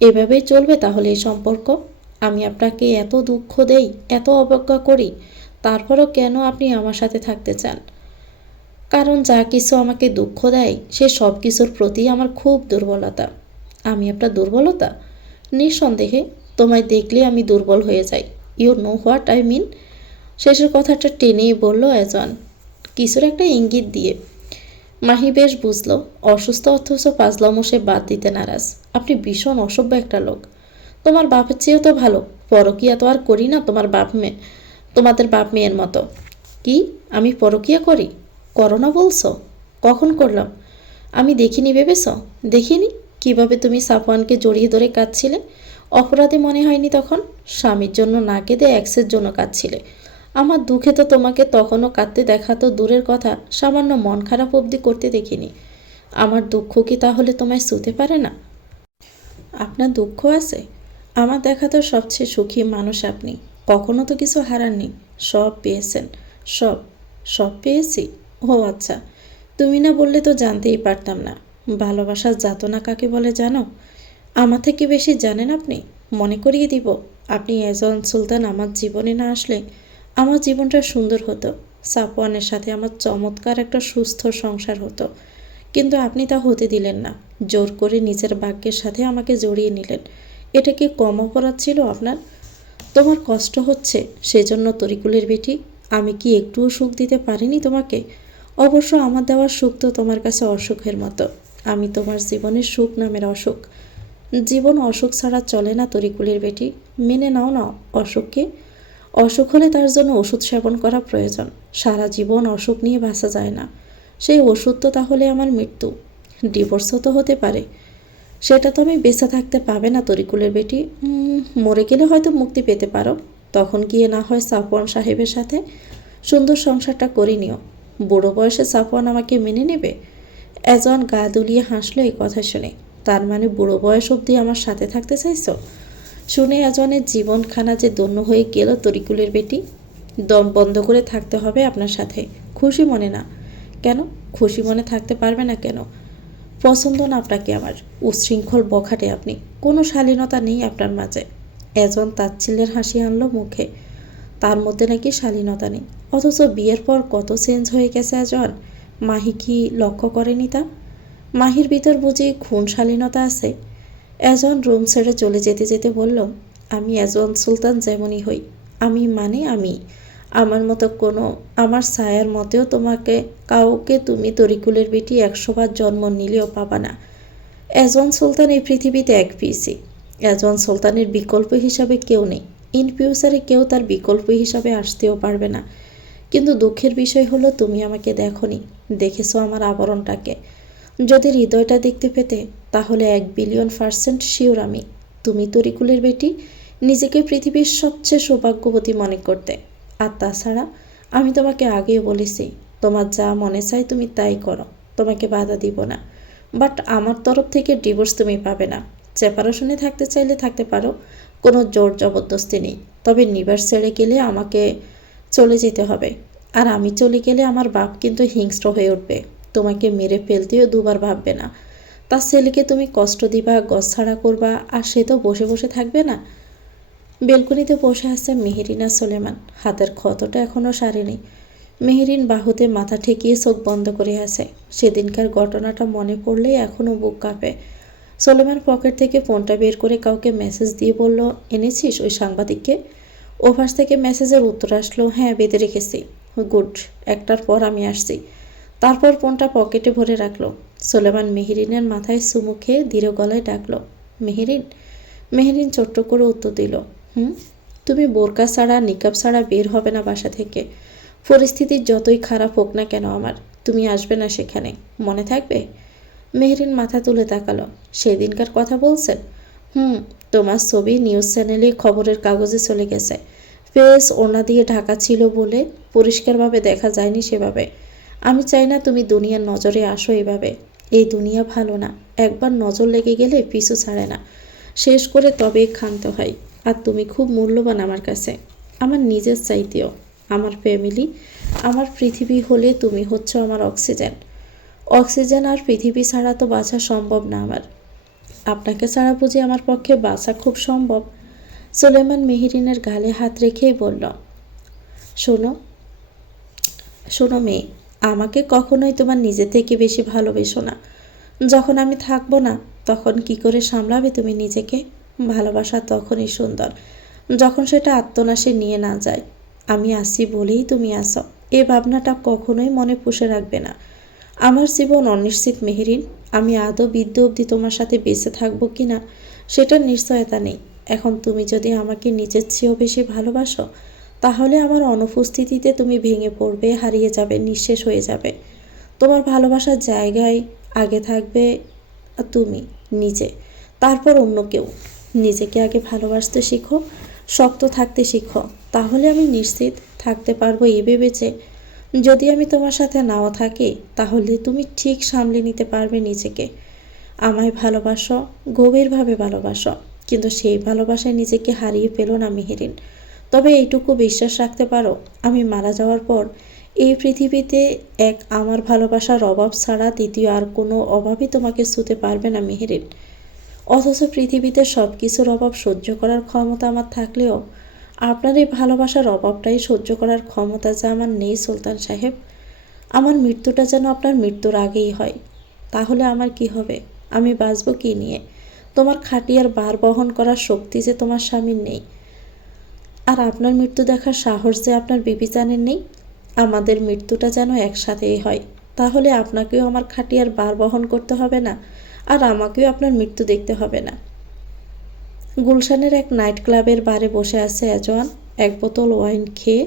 এভাবেই চলবে তাহলে এই সম্পর্ক? আমি আপনাকে এত দুঃখ দেই, এত অবজ্ঞা করি, তারপরও কেন আপনি আমার সাথে থাকতে চান? কারণ যা কিছু আমাকে দুঃখ দেয় সে সব কিছুর প্রতি আমার খুব দুর্বলতা। আমি আপনার দুর্বলতা? নিঃসন্দেহে। তোমায় দেখলে আমি দুর্বল হয়ে যাই। You know what I mean. শেষের কথাটা টেনেই বলল এজন, কিছুর একটা ইঙ্গিত দিয়ে। মাহি বেশ বুঝল অসুস্থ অথচ পাজলামো সে বাদ দিতে নারাজ। আপনি ভীষণ অসভ্য একটা লোক। তোমার বাপের চেয়েও তো ভালো। পরকিয়া তো আর করি না তোমাদের বাপ মেয়ের মতো। কি? আমি পরকিয়া করি? করো না বলছো? কখন করলাম? আমি দেখিনি ভেবেছ? দেখিনি? কিভাবে তুমি সাফওয়ানকে জড়িয়ে ধরে কাঁদছিলে? অপরাধী মনে হয়নি তখন? স্বামীর জন্য না কেঁদে এক্সের জন্য কাঁদছিলে। আমার দুঃখে তো তোমাকে তখনও কাঁদতে দেখা তো দূরের কথা, সামান্য মন খারাপ অবধি করতে দেখিনি। আমার দুঃখ কি তাহলে তোমায় ছুঁতে পারে না? আপনার দুঃখ আছে? আমার দেখা তো সবচেয়ে সুখী মানুষ আপনি। কখনো তো কিছু হারাননি, সব পেয়েছেন। সব সব পেয়েছি? ও আচ্ছা, তুমি না বললে তো জানতেই পারতাম না। ভালোবাসার যাতনা কাকে বলে জানো? আমার থেকে বেশি জানেন আপনি? মনে করিয়ে দিব, আপনি এজন সুলতান আমার জীবনে না আসলে আমার জীবনটা সুন্দর হতো। সাফওয়ানের সাথে আমার চমৎকার একটা সুস্থ সংসার হতো। কিন্তু আপনি তা হতে দিলেন না। জোর করে নিজের ভাগ্যের সাথে আমাকে জড়িয়ে নিলেন। এটা কি কম অপরাধ ছিল আপনার? তোমার কষ্ট হচ্ছে সেজন্য তরিকুলের বেটি আমি কি একটুও সুখ দিতে পারিনি তোমাকে? অবশ্য আমার দেওয়ার সুখ তো তোমার কাছে অসুখের মতো। আমি তোমার জীবনের সুখ নামের অসুখ। জীবন অসুখ ছাড়া চলে না তরিকুলের বেটি। মেনে নাও না অসুখকে। অসুখ হলে তার জন্য ওষুধ সেবন করা প্রয়োজন। সারা জীবন অসুখ নিয়ে বাঁচা যায় না। সেই ওষুধ তো তাহলে আমার মৃত্যু। ডিভোর্সও তো হতে পারে। সেটা তো আমি বেঁচে থাকতে পাবে না তরিকুলের বেটি। মরে গেলে হয়তো মুক্তি পেতে পারো। তখন গিয়ে না হয় সাফওয়ান সাহেবের সাথে সুন্দর সংসারটা করে নিও। বুড়ো বয়সে সাফওয়ান আমাকে মেনে নেবে? এজন গা দুলিয়ে হাসলো এই কথা শুনে। তার মানে বুড়ো বয়স অবধি আমার সাথে থাকতে চাইছো? শুনে এজনের জীবনখানা যে ধন্য হয়ে গেল তরিকুলের বেটি। দম বন্ধ করে থাকতে হবে আপনার সাথে, খুশি মনে না। কেন খুশি মনে থাকতে পারবে না কেন? পছন্দ না আপনাকে আমার। উচ্ছৃঙ্খল বখাটে আপনি। কোনো শালীনতা নেই আপনার মাঝে। এজন তাচ্ছিল্যের হাসি আনলো মুখে। তার মধ্যে নাকি শালীনতা নেই, অথচ বিয়ের পর কত চেঞ্জ হয়ে গেছে এজন। মাহি কি লক্ষ্য করেনি তা? মাহির ভিতর বুঝি খুন শালীনতা আছে? এজন রুম ছেড়ে চলে যেতে যেতে বলল, আমি এজন সুলতান যেমনই হই, আমি মানে আমি, আমার মতো কোনো আমার ছায়ার মতেও তোমাকে কাউকে তুমি তরিকুলের বেটি 100 বার জন্ম নিলেও পাবা না। এজন সুলতান এই পৃথিবীতে এক পিসি। এজন সুলতানের বিকল্প হিসাবে কেউ নেই। ইন ফিউচারে কেউ তার বিকল্প হিসাবে আসতেও পারবে না। কিন্তু দুঃখের বিষয় হলো তুমি আমাকে দেখোনি, দেখেছো আমার আবরণটাকে। যদি হৃদয়টা দেখতে পেতে তাহলে 1 বিলিয়ন% শিওর আমি তুমি তরিকুলের বেটি নিজেকে পৃথিবীর সবচেয়ে সৌভাগ্যবতী মনে করতে। আর তাছাড়া আমি তোমাকে আগেও বলেছি, তোমার যা মনে চায় তুমি তাই করো, তোমাকে বাধা দিব না। বাট আমার তরফ থেকে ডিভোর্স তুমি পাবে না। সেপারেশনে থাকতে চাইলে থাকতে পারো, কোনো জোর জবরদস্তি নেই। তবে নিবার ছেড়ে গেলে আমাকে চলে যেতে হবে। আর আমি চলে গেলে আমার বাপ কিন্তু হিংস্র হয়ে উঠবে, তোমাকে মেরে ফেলতেও দুবার ভাববে না। তার ছেলেকে তুমি কষ্ট দিবা, গছছাড়া করবা, আর সে তো বসে বসে থাকবে না। বেলকনিতে বসে আছে মেহেরিন আর সোলেমান। হাতের ক্ষতটা এখনও সারেনি। মেহেরিন বাহুতে মাথা ঠেকিয়ে চোখ বন্ধ করে আছে। সেদিনকার ঘটনাটা মনে পড়লেই এখনও বুক কাঁপে। সোলেমান পকেট থেকে ফোনটা বের করে কাউকে মেসেজ দিয়ে বলল, এনেছিস ওই সাংবাদিককে? ওপাশ থেকে মেসেজের উত্তর আসলো, হ্যাঁ বেঁধে রেখেছি। গুড, 1টার পর আমি আসছি। তারপর ফোনটা পকেটে ভরে রাখলো। সোলেমান মেহেরিনের মাথায় চুমু খেয়ে ধীরে গলায় ডাকলো, মেহেরিন। মেহেরিন ছোট্ট করে উত্তর দিল, তুমি বোরকা ছাড়া নিকাব ছাড়া বের হবে না বাসা থেকে। পরিস্থিতি যতই খারাপ হোক না কেন আমার, তুমি আসবে না সেখানে, মনে থাকবে? মেহেরিন মাথা তুলে তাকালো। সেদিনকার কথা বলছেন? তোমার ছবি নিউজ চ্যানেলে খবরের কাগজে চলে গেছে। ফেস ওড়না দিয়ে ঢাকা ছিল বলে পরিষ্কারভাবে দেখা যায়নি সেভাবে। আমি চাই না তুমি দুনিয়ার নজরে আসো এভাবে। এই দুনিয়া ভালো না, একবার নজর লেগে গেলে পিছু ছাড়ে না, শেষ করে তবে ক্ষান্ত হয়। আর তুমি খুব মূল্যবান আমার কাছে, আমার নিজের চাইতেও। আমার ফ্যামিলি, আমার পৃথিবী হলে তুমি হচ্ছ আমার অক্সিজেন। অক্সিজেন আর পৃথিবী ছাড়া তো বাঁচা সম্ভব না আমার। আপনাকে ছাড়া বুঝি আমার পক্ষে বাঁচা খুব সম্ভব? সুলেমান মেহেরিনের গালে হাত রেখেই বলল, শোনো শোনো মেয়ে, আমাকে কখনোই তোমার নিজে থেকে বেশি ভালোবেসো না। যখন আমি থাকবো না তখন কি করে সামলাবে তুমি নিজেকে? ভালোবাসা তখনই সুন্দর যখন সেটা আত্মনাশে নিয়ে না যায়। আমি আসি বলেই তুমি আসো, এ ভাবনাটা কখনোই মনে পুষে রাখবে না। আমার জীবন অনিশ্চিত মেহেরিন। আমি আদৌ বৃদ্ধ অবধি তোমার সাথে বেঁচে থাকবো কি না সেটার নিশ্চয়তা নেই। এখন তুমি যদি আমাকে নিজের চেয়েও বেশি ভালোবাসো তাহলে আমার অনুপস্থিতিতে তুমি ভেঙে পড়বে, হারিয়ে যাবে, নিঃশেষ হয়ে যাবে। তোমার ভালোবাসার জায়গায় আগে থাকবে তুমি নিজে, তারপর অন্য কেউ। নিজেকে আগে ভালোবাসতে শিখো, শক্ত থাকতে শিখো, তাহলে আমি নিশ্চিত থাকতে পারবো এ ভেবেছে যদি আমি তোমার সাথে নাও থাকি তাহলে তুমি ঠিক সামলে নিতে পারবে নিজেকে। আমায় ভালোবাসো, গভীরভাবে ভালোবাসো, কিন্তু সেই ভালোবাসায় নিজেকে হারিয়ে ফেলো না মেহেরিন। তবে এইটুকু বিশ্বাস রাখতে পারো, আমি মারা যাওয়ার পর এই পৃথিবীতে আমার ভালোবাসার অভাব ছাড়া দ্বিতীয় আর কোনো অভাবই তোমাকে ছুঁতে পারবে না মেহেরিন। অথচ পৃথিবীতে সব কিছুর অভাব সহ্য করার ক্ষমতা আমার থাকলেও আপনার এই ভালোবাসার অভাবটাই সহ্য করার ক্ষমতা যা আমার নেই সুলতান সাহেব। আমার মৃত্যুটা যেন আপনার মৃত্যুর আগেই হয়, তাহলে আমার কি হবে? আমি বাঁচব কি নিয়ে? তোমার খাটিয়ার ভার বহন করার শক্তি যে তোমার স্বামীর নেই, আর আপনার মৃত্যু দেখার সাহস যে আপনার বিবিচানের নেই। আমাদের মৃত্যুটা যেন একসাথেই হয়, তাহলে আপনাকেও আমার খাটিয়ার ভার বহন করতে হবে না, আর আমাকেও আপনার মৃত্যু দেখতে হবে না। গুলশানের এক নাইট ক্লাবের বারে বসে আছে এজওয়ান, 1 বোতল ওয়াইন খেয়ে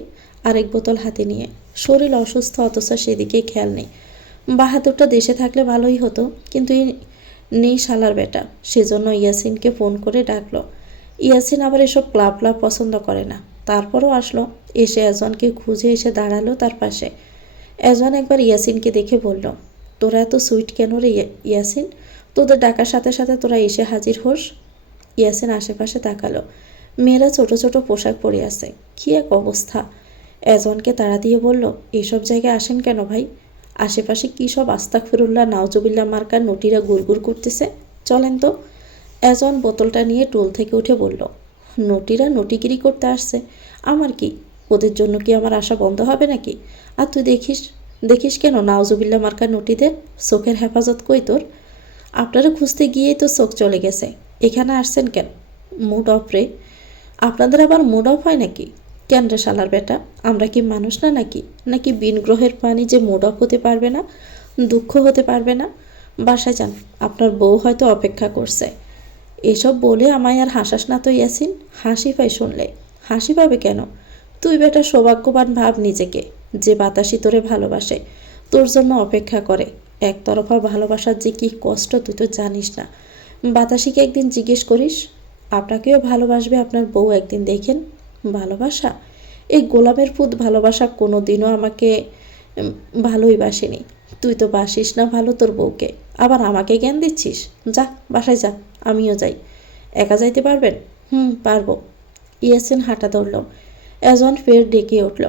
আর 1 বোতল হাতে নিয়ে। শরীর অসুস্থ, অথচ সেদিকে খেয়াল নেই। বাহাদুরটা দেশে থাকলে ভালোই হতো, কিন্তু নেই শালার বেটা। সেজন্য ইয়াসিনকে ফোন করে ডাকলো। ইয়াসিন আবার এসব ক্লাব ক্লাব পছন্দ করে না, তারপরও আসলো। এসে এজওয়ানকে খুঁজে এসে দাঁড়ালো তার পাশে। এজওয়ান একবার ইয়াসিনকে দেখে বলল, তোরা এত সুইট কেন রে ইয়াসিন? তোদের ডাকার সাথে সাথে তোরা এসে হাজির হোস। ইয়াসিন আশেপাশে তাকালো। মেয়েরা ছোট ছোট পোশাক পরে আছে, কি এক অবস্থা। এজওয়ানকে তাড়া দিয়ে বলল, এসব জায়গায় আসেন কেন ভাই? আশেপাশে কী সব আস্তাগফিরুল্লাহ নাউজুবিল্লাহ মার্কার নটিরা গুড়গুড় করতেছে, চলেন তো। এজওয়ান বোতলটা নিয়ে টুল থেকে উঠে বলল, নটিরা নটিগিরি করতে আসছে, আমার কি? ওদের জন্য কি আমার আশা বন্ধ হবে নাকি? আর তুই দেখিস দেখিস কেন নাউজুবিল্লাহ মার্কার নটিদের? চোখের হেফাজত কই তোর? আপনারা খুঁজতে গিয়েই তো চোখ চলে গেছে, এখানে আসছেন কেন? মুড অফ রে। আপনাদের আবার মুড অফ হয় নাকি? কেন রে শালার বেটা, আমরা কি মানুষ না নাকি? নাকি বিন গ্রহের প্রাণী যে মুড অফ হতে পারবে না, দুঃখ হতে পারবে না? বাসায় যান, আপনার বউ হয়তো অপেক্ষা করছে। এসব বলে আমায় আর হাসাস না তো ইয়াসিন। হাসি পায় শুনলে। হাসি পাবে কেন? তুই বেটা সৌভাগ্যবান ভাব নিজেকে, যে বাতাসি তোরে ভালোবাসে, তোর জন্য অপেক্ষা করে। একতরফা ভালোবাসার যে কি কষ্ট তুই তো জানিস না। বাতাসিকে একদিন জিজ্ঞেস করিস, আপনাকেও ভালোবাসবে আপনার বউ একদিন, দেখেন। ভালোবাসা? এই গোলামের পুত ভালোবাসা কোনো দিনও আমাকে ভালোই বাসেনি। তুই তো বাসিস না ভালো তোর বউকে, আবার আমাকে জ্ঞান দিচ্ছিস। যা, বাসায় যা, আমিও যাই। একা যাইতে পারবেন? পারবো। ইয়াসিন হাঁটা ধরল। এজন ফের ডেকে উঠল,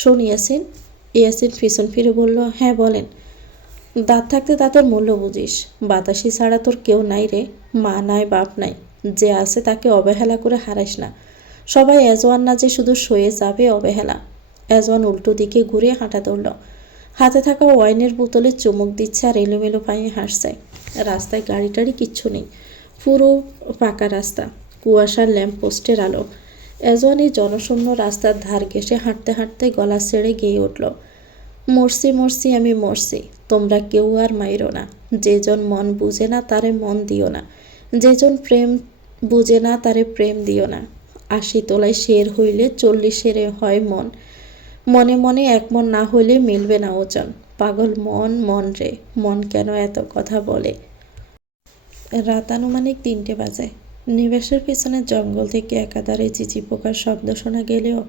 শোন ইয়াসিন। ইয়াসিন পিছন ফিরে বলল, হ্যাঁ বলেন। দাঁত থাকতে দাঁতের মূল্য বুঝিস। বাতাসি ছাড়া তোর কেউ নাই রে, মা নাই, বাপ নাই। যে আছে তাকে অবহেলা করে হারাইস না। সবাই এজওয়ান না যে শুধু সয়ে যাবে অবহেলা। এজওয়ান উল্টো দিকে ঘুরে হাঁটা ধরল। হাতে থাকা ওয়াইনের বোতলে চুমুক দিচ্ছে আর এলোমেলো পায়ে হাসছে। রাস্তায় গাড়ি টাড়ি কিচ্ছু নেই, পুরো পাকা রাস্তা, কুয়াশার ল্যাম্প পোস্টের আলো। এজওয়ান এই জনশূন্য রাস্তার ধার ঘেঁষে হাঁটতে হাঁটতে গলা ছেড়ে গেয়ে উঠল, মরছি মরছি আমি মরছি, তোমরা কেউ আর মাইরো না। যেজন মন বুঝে না তারে মন দিও না, যেজন প্রেম বুঝে না তারে প্রেম দিও না। ৮০ তোলায় শের হইলে ৪০ হয় মন, মনে মনে এক মন না হইলে মিলবে না ওজন। পাগল মন, মন রে মন কেন এত কথা বলে? রাত আনুমানিক ৩টে বাজে। নিবাসের পিছনে জঙ্গল থেকে একাধারে চিচি পোকার শব্দ শোনা গেলেও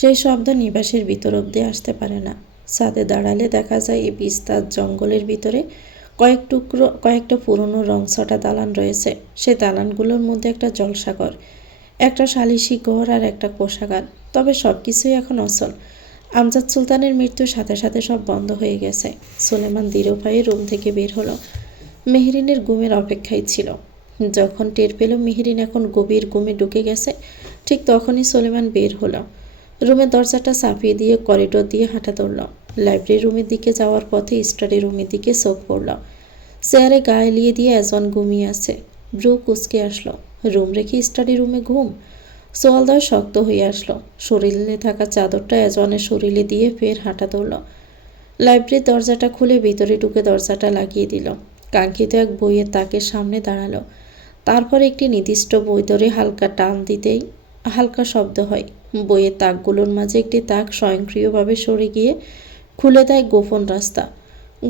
সেই শব্দ নিবাসের ভিতর অব্দি আসতে পারে না। ছাদে দাঁড়ালে দেখা যায় এই বিস্তার জঙ্গলের ভিতরে কয়েকটা পুরনো রংছটা দালান রয়েছে। সেই দালানগুলোর মধ্যে একটা জলসাঘর, একটা সালিশি ঘর আর একটা কোষাগার। তবে সব কিছুই এখন অচল। আমজাদ সুলতানের মৃত্যুর সাথে সাথে সব বন্ধ হয়ে গেছে। সুলেমান দৃঢ় পায়ে রুম থেকে বের হলো। মেহরিনের ঘুমের অপেক্ষায় ছিল। যখন টের পেল মেহরিন এখন গভীর ঘুমে ঢুকে গেছে, ঠিক তখনই সুলেমান বের হলো। রুমের দরজাটা চাপিয়ে দিয়ে করিডোর দিয়ে হাঁটা ধরল। লাইব্রেরি রুমের দিকে যাওয়ার পথে স্টাডি রুমের দিকে চোখ পড়ল। চেয়ারে গা এলিয়ে দিয়ে এজন ঘুমিয়ে আছে। ব্রু কুচকে আসলো। রুম রেখে স্টাডি রুমে ঘুম? সোয়ালদয় শক্ত হয়ে আসলো। শরীরে থাকা চাদরটা এজনের শরীরে দিয়ে ফের হাঁটা ধরল। লাইব্রেরির দরজাটা খুলে ভিতরে ঢুকে দরজাটা লাগিয়ে দিল। কাঙ্ক্ষিত এক বইয়ের তাকের সামনে দাঁড়ালো। তারপর একটি নির্দিষ্ট বই ধরে হালকা টান দিতেই হালকা শব্দ হয়। বইয়ের তাকগুলোর মাঝে একটি তাক স্বয়ংক্রিয়ভাবে সরে গিয়ে খুলে দেয় গোপন রাস্তা।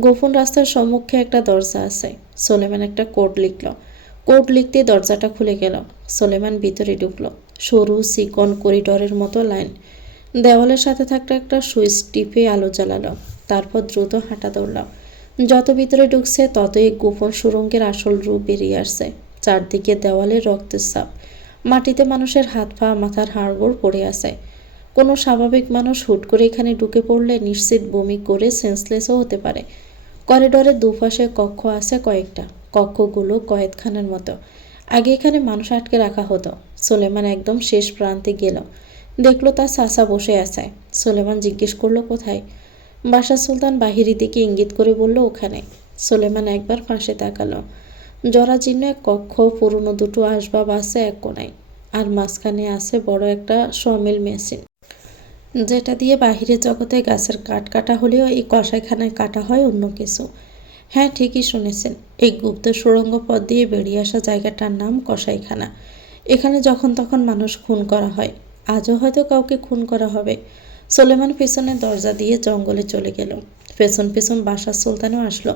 গোপন রাস্তার সম্মুখে একটা দরজা আছে। সুলেমান একটা কোড লিখল। কোড লিখতে দরজাটা খুলে গেল। সুলেমান ভিতরে ঢুকলো। সরু চিকন করিডরের মতো লাইন। দেওয়ালের সাথে থাকতে একটা সুইচ টিপে আলো জ্বালালো। তারপর দ্রুত হাঁটা ধরল। যত ভিতরে ঢুকছে ততই গোপন সুড়ঙ্গের আসল রূপ বেরিয়ে আসছে। চারদিকে দেওয়ালে রক্তের ছাপ, মাটিতে মানুষের হাত পা, মাথার হাড়গোড় পড়ে আছে। কোনো স্বাভাবিক মানুষ হুট করে এখানে ঢুকে পড়লে নিশ্চিত বমি করে সেন্সলেসও হতে পারে। করিডোরের দুপাশে কক্ষ আছে কয়েকটা। কক্ষগুলো কয়েদখানার মতো। আগে এখানে মানুষ আটকে রাখা হতো। সুলেমান একদম শেষ প্রান্তে গেল। দেখলো তার চাচা বসে আছে। সুলেমান জিজ্ঞেস করলো, কোথায়? বাদশাহ সুলতান বাহিরের দিকে ইঙ্গিত করে বলল, ওখানে। সুলেমান একবার পাশে তাকালো। জরাজীর্ণ এক কক্ষ, পুরনো দুটো আসবাব আছে এক কোণায়, আর মাঝখানে আছে বড় একটা সমিল মেশিন, যেটা দিয়ে বাহিরের জগতে গাছের কাঠ কাটা হলেও এই কষাইখানায় কাটা হয় অন্য কিছু। হ্যাঁ, ঠিকই শুনেছেন। এই গুপ্ত সুড়ঙ্গ পথ দিয়ে বেরিয়ে আসা জায়গাটার নাম কষাইখানা। এখানে যখন তখন মানুষ খুন করা হয়। আজও হয়তো কাউকে খুন করা হবে। সুলেমান পেছনের দরজা দিয়ে জঙ্গলে চলে গেল। পেছন পেছন বাদশাহ সুলতানও আসলো।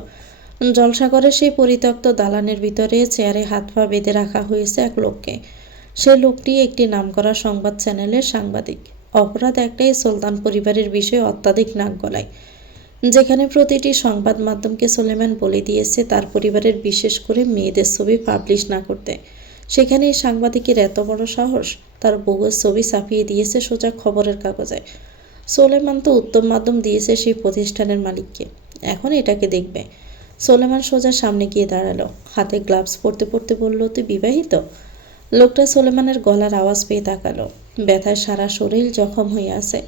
জলসাগরের সেই পরিত্যক্ত দালানের ভিতরে চেয়ারে হাত পা বেঁধে রাখা হয়েছে এক লোককে। সে লোকটি একটি নামকরা সংবাদ চ্যানেলের সাংবাদিক। অপরাধ একটাই, সুলতান পরিবারের বিষয়ে অত্যাধিক নাক গলায়। যেখানে প্রতিটি সংবাদ মাধ্যমকে সুলেমান বলে দিয়েছে তার পরিবারের, বিশেষ করে মেয়েদের ছবি পাবলিশ না করতে, সেখানে এই সাংবাদিকের এত বড় সাহস। তার বউয়ের ছবি ছাপিয়ে দিয়েছে সোজা খবরের কাগজে। সুলেমান তো উত্তম মাধ্যম দিয়েছে সেই প্রতিষ্ঠানের মালিককে। এখন এটাকে দেখবে। সুলেমান সোজা সামনে গিয়ে দাঁড়ালো। হাতে গ্লাভস পরতে পরতে বলল, তুই বিবাহিত? লোকটা সুলেমানের গলার আওয়াজ পেয়ে তাকালো। ব্যথায় সারা শরীর জখম হয়ে আছে।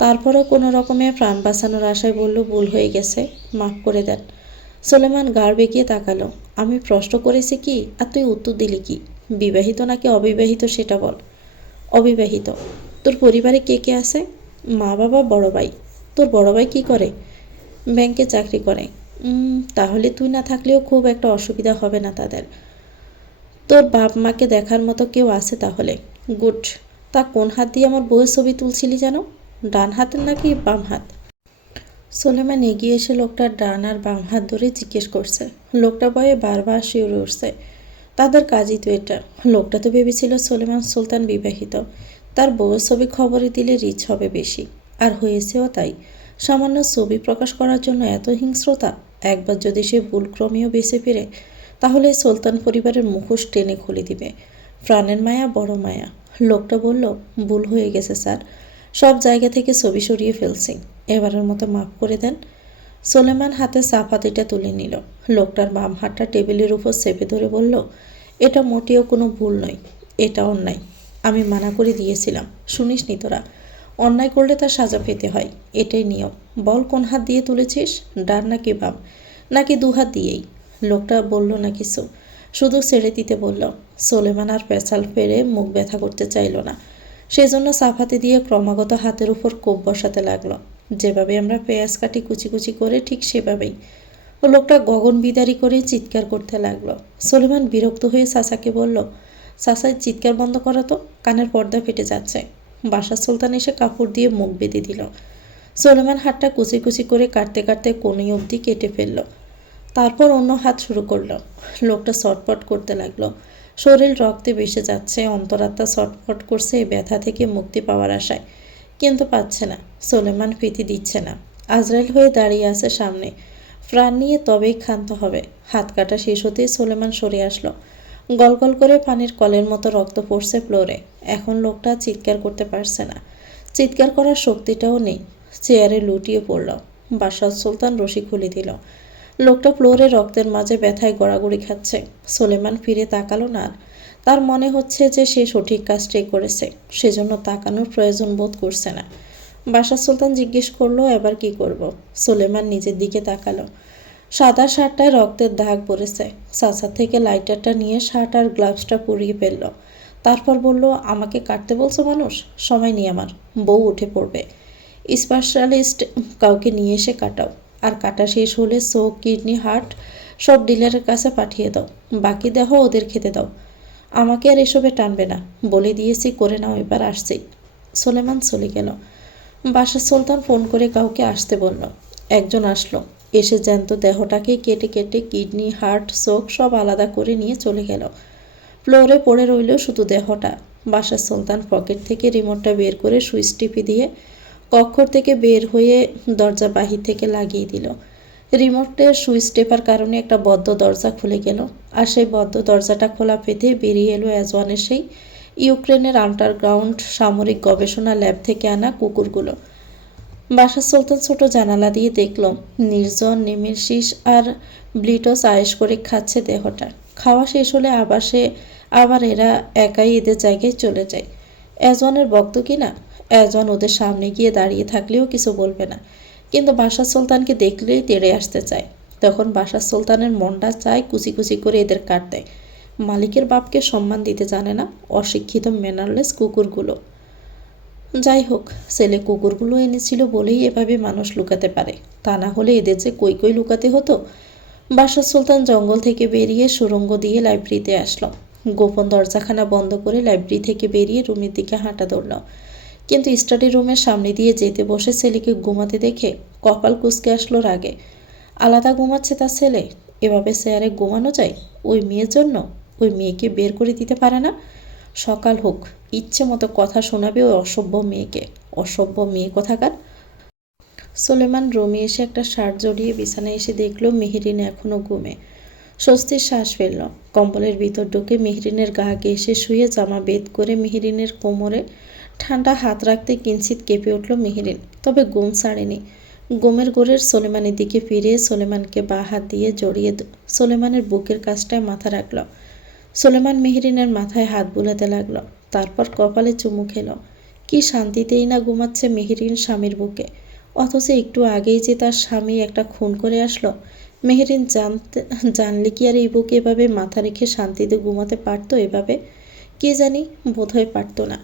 তারপরও কোনো রকমে প্রাণ বাঁচানোর আশায় বলল, ভুল হয়ে গেছে, মাফ করে দেন। সুলেমান গাড় বেঁকিয়ে তাকালো। আমি প্রশ্ন করেছি কি, আর তুই উত্তর দিলি কি? বিবাহিত নাকি অবিবাহিত সেটা বল। অবিবাহিত। তোর পরিবারে কে কে আছে? মা, বাবা, বড় ভাই। তোর বড় ভাই কী করে? ব্যাংকে চাকরি করে। তাহলে তুই না থাকলেও খুব একটা অসুবিধা হবে না তাদের। তোর বাপ মাকে দেখার মতো কেউ আছে তাহলে? গুড। তা কোন হাত দিয়ে আমার বউয়ের ছবি তুলছিলি যেন? ডান হাতের নাকি বাম হাত? সোলেমান এগিয়ে এসে লোকটার ডান আর বাম হাত ধরে জিজ্ঞেস করছে। লোকটা ভয়ে বারবার শিউরে উঠছে। তাদের কাজই তো এটা। লোকটা তো ভেবেছিল সোলেমান সুলতান বিবাহিত, তার বউয়ের ছবি খবরে দিলে রিচ হবে বেশি। আর হয়েছেও তাই। সামান্য ছবি প্রকাশ করার জন্য এত হিংস্রতা! একবার যদি সে ভুলক্রমেও বেঁচে ফিরে, তাহলে সুলতান পরিবারের মুখোশ টেনে খুলে দিবে। প্রাণের মায়া বড় মায়া। লোকটা বলল, ভুল হয়ে গেছে স্যার, সব জায়গা থেকে ছবি সরিয়ে ফেলছি, এবারের মতো মাফ করে দেন। সোলেমান হাতে চাপাতিটা তুলে নিল। লোকটার বাম হাতটা টেবিলের উপর চেপে ধরে বলল, এটা মোটেও কোনো ভুল নয়, এটা অন্যায়। আমি মানা করে দিয়েছিলাম, শুনিসনি তোরা? অন্যায় করলে তার সাজা পেতে হয়, এটাই নিয়ম। বল, কোন হাত দিয়ে তুলেছিস? ডান নাকি বাম, নাকি দু হাত দিয়েই? লোকটা বলল না কিছু, শুধু ছেড়ে দিতে বলল। সোলেমান আর পেঁচাল ফেরে মুখ ব্যথা করতে চাইল না, সেজন্য চাপাতি দিয়ে ক্রমাগত হাতের উপর কোপ বসাতে লাগলো। যেভাবে আমরা পেঁয়াজ কাটি কুচি কুচি করে, ঠিক সেভাবেই। ও লোকটা গগন বিদারি করে চিৎকার করতে লাগলো। সোলেমান বিরক্ত হয়ে চাচাকে বলল, চাচাই চিৎকার বন্ধ করা তো, কানের পর্দা ফেটে যাচ্ছে। বাসার সুলতান এসে কাপড় দিয়ে মুখ বেঁধে দিল। সোলেমান হাতটা কুচি কুচি করে কাটতে কাটতে কোণে অবধি কেটে ফেলল। তারপর অন্য হাত শুরু করলো। লোকটা ছটফট করতে লাগলো। শরীর রক্তে ভেসে যাচ্ছে, অন্তরাত্মা ছটফট করছে এই ব্যথা থেকে মুক্তি পাওয়ার আশায়, কিন্তু পাচ্ছে না। সোলেমান ফিতি দিচ্ছে না। আজরাইল হয়ে দাঁড়িয়ে আছে সামনে, প্রাণ নিয়ে তবেই ক্ষান্ত হবে। হাত কাটা শেষ হতেই সোলেমান সরে আসলো। গলগল করে পানির কলের মতো রক্ত পড়ছে ফ্লোরে। এখন লোকটা চিৎকার করতে পারছে না, চিৎকার করার শক্তিটাও নেই। চেয়ারে লুটিয়ে পড়ল। বাসার সুলতান রশি খুলে দিল। লোকটা ফ্লোরে রক্তের মাঝে ব্যথায় গড়াগড়ি খাচ্ছে। সোলেমান ফিরে তাকালো না। তার মনে হচ্ছে যে সে সঠিক কাজটাই করেছে, সেজন্য তাকানোর প্রয়োজন বোধ করছে না। বাসার সুলতান জিজ্ঞেস করলো, এবার কি করব? সোলেমান নিজের দিকে তাকালো। সাদা শার্টটায় রক্তের দাগ পড়েছে। চাচা থেকে লাইটারটা নিয়ে শার্ট আর গ্লাভসটা পুড়িয়ে ফেলল। তারপর বলল, আমাকে কাটতে বলছো মানুষ? সময় নেই আমার, বউ উঠে পড়বে। স্পেশালিস্ট কাউকে নিয়ে এসে কাটাও। আর কাটা শেষ হলে চোখ, কিডনি, হার্ট সব ডিলারের কাছে পাঠিয়ে দাও, বাকি দেহ ওদের খেতে দাও। আমাকে আর এসবে টানবে না, বলে দিয়েছি, করে নাও, এবার আসছি। সোলেমান চলে গেল। বাসার সুলতান ফোন করে কাউকে আসতে বলল। একজন আসলো। এসে জ্যান্ত দেহটাকে কেটে কেটে কিডনি, হার্ট, চোখ সব আলাদা করে নিয়ে চলে গেল। ফ্লোরে পড়ে রইল শুধু দেহটা। বাসার সুলতান পকেট থেকে রিমোটটা বের করে সুইচ টিপে দিয়ে কক্ষর থেকে বের হয়ে দরজা বাহির থেকে লাগিয়ে দিল। রিমোটের সুইচ টেপার কারণে একটা বদ্ধ দরজা খুলে গেল। আর সেই বদ্ধ দরজাটা খোলা পেতে বেরিয়ে এলো অ্যাজওয়ানের সেই ইউক্রেনের আন্ডারগ্রাউন্ড সামরিক গবেষণা ল্যাব থেকে আনা কুকুরগুলো। বাসার সুলতান ছোট জানালা দিয়ে দেখল নির্জন নেমেসিস আর ব্লিটস আয়েশ করে খাচ্ছে দেহটা। খাওয়া শেষ হলে আবার এরা একাই এদের জায়গায় চলে যায়। অ্যাজওয়ানের বক্ত কিনা, অ্যাজওয়ান ওদের সামনে গিয়ে দাঁড়িয়ে থাকলেও কিছু বলবে না, কিন্তু বাসার সুলতানকে দেখলেই তেড়ে আসতে চায়। তখন বাসার সুলতানের মনটা চায় কুচি কুচি করে এদের কাট দেয়। মালিকের বাপকে সম্মান দিতে জানে না অশিক্ষিত ম্যানারলেস কুকুরগুলো। যাই হোক, ছেলে কুকুরগুলো এনেছিল বলেই এভাবে মানুষ লুকাতে পারে, তা না হলে এদের যে কই কই লুকাতে হতো। বাসার সুলতান জঙ্গল থেকে বেরিয়ে সুড়ঙ্গ দিয়ে লাইব্রেরিতে আসলো। গোপন দরজাখানা বন্ধ করে লাইব্রেরি থেকে বেরিয়ে রুমের দিকে হাঁটা ধরল। কিন্তু স্টাডি রুমের সামনে দিয়ে যেতে বসে ছেলেকে ঘুমাতে দেখে কপাল কুঁচকে আসলো রাগে। আলাদা ঘুমাচ্ছে তার ছেলে, এভাবে চেয়ারে ঘুমানো যায়? ওই মেয়ের জন্য? ওই মেয়েকে বের করে দিতে পারে না? সকাল হোক, ইচ্ছে মতো কথা শোনাবে ওই অসভ্য মেয়েকে। অসভ্য মেয়ে কোথাকার। সোলেমান রুমে এসে একটা শার্ট জড়িয়ে বিছানায় এসে দেখল মেহেরিন এখনও ঘুমে। স্বস্তির শ্বাস ফেলল। কম্বলের ভিতর ঢুকে মেহেরিনের গা ঘেঁষে শুয়ে জামা বেদ করে মেহেরিনের কোমরে ঠান্ডা হাত রাখতে কিঞ্চিত কেঁপে উঠল মেহেরিন, তবে ঘুম ছাড়েনি। ঘুমের ঘোরের সোলেমানের দিকে ফিরে সোলেমানকে বা হাত দিয়ে জড়িয়ে সোলেমানের বুকের কাছটায় মাথা রাখল। সোলেমান মেহেরিনের মাথায় হাত বুলাতে লাগলো, তারপর কপালে চুমু খেল। কি শান্তিতেই না ঘুমাচ্ছে মেহেরিন স্বামীর বুকে, অথচ একটু আগেই যে তার স্বামী একটা খুন করে আসলো। মেহেরিন জানলে কি আর এই বুকে এভাবে মাথা রেখে শান্তিতে ঘুমাতে পারতো? এভাবে কে জানি, বোধহয় পারতো না।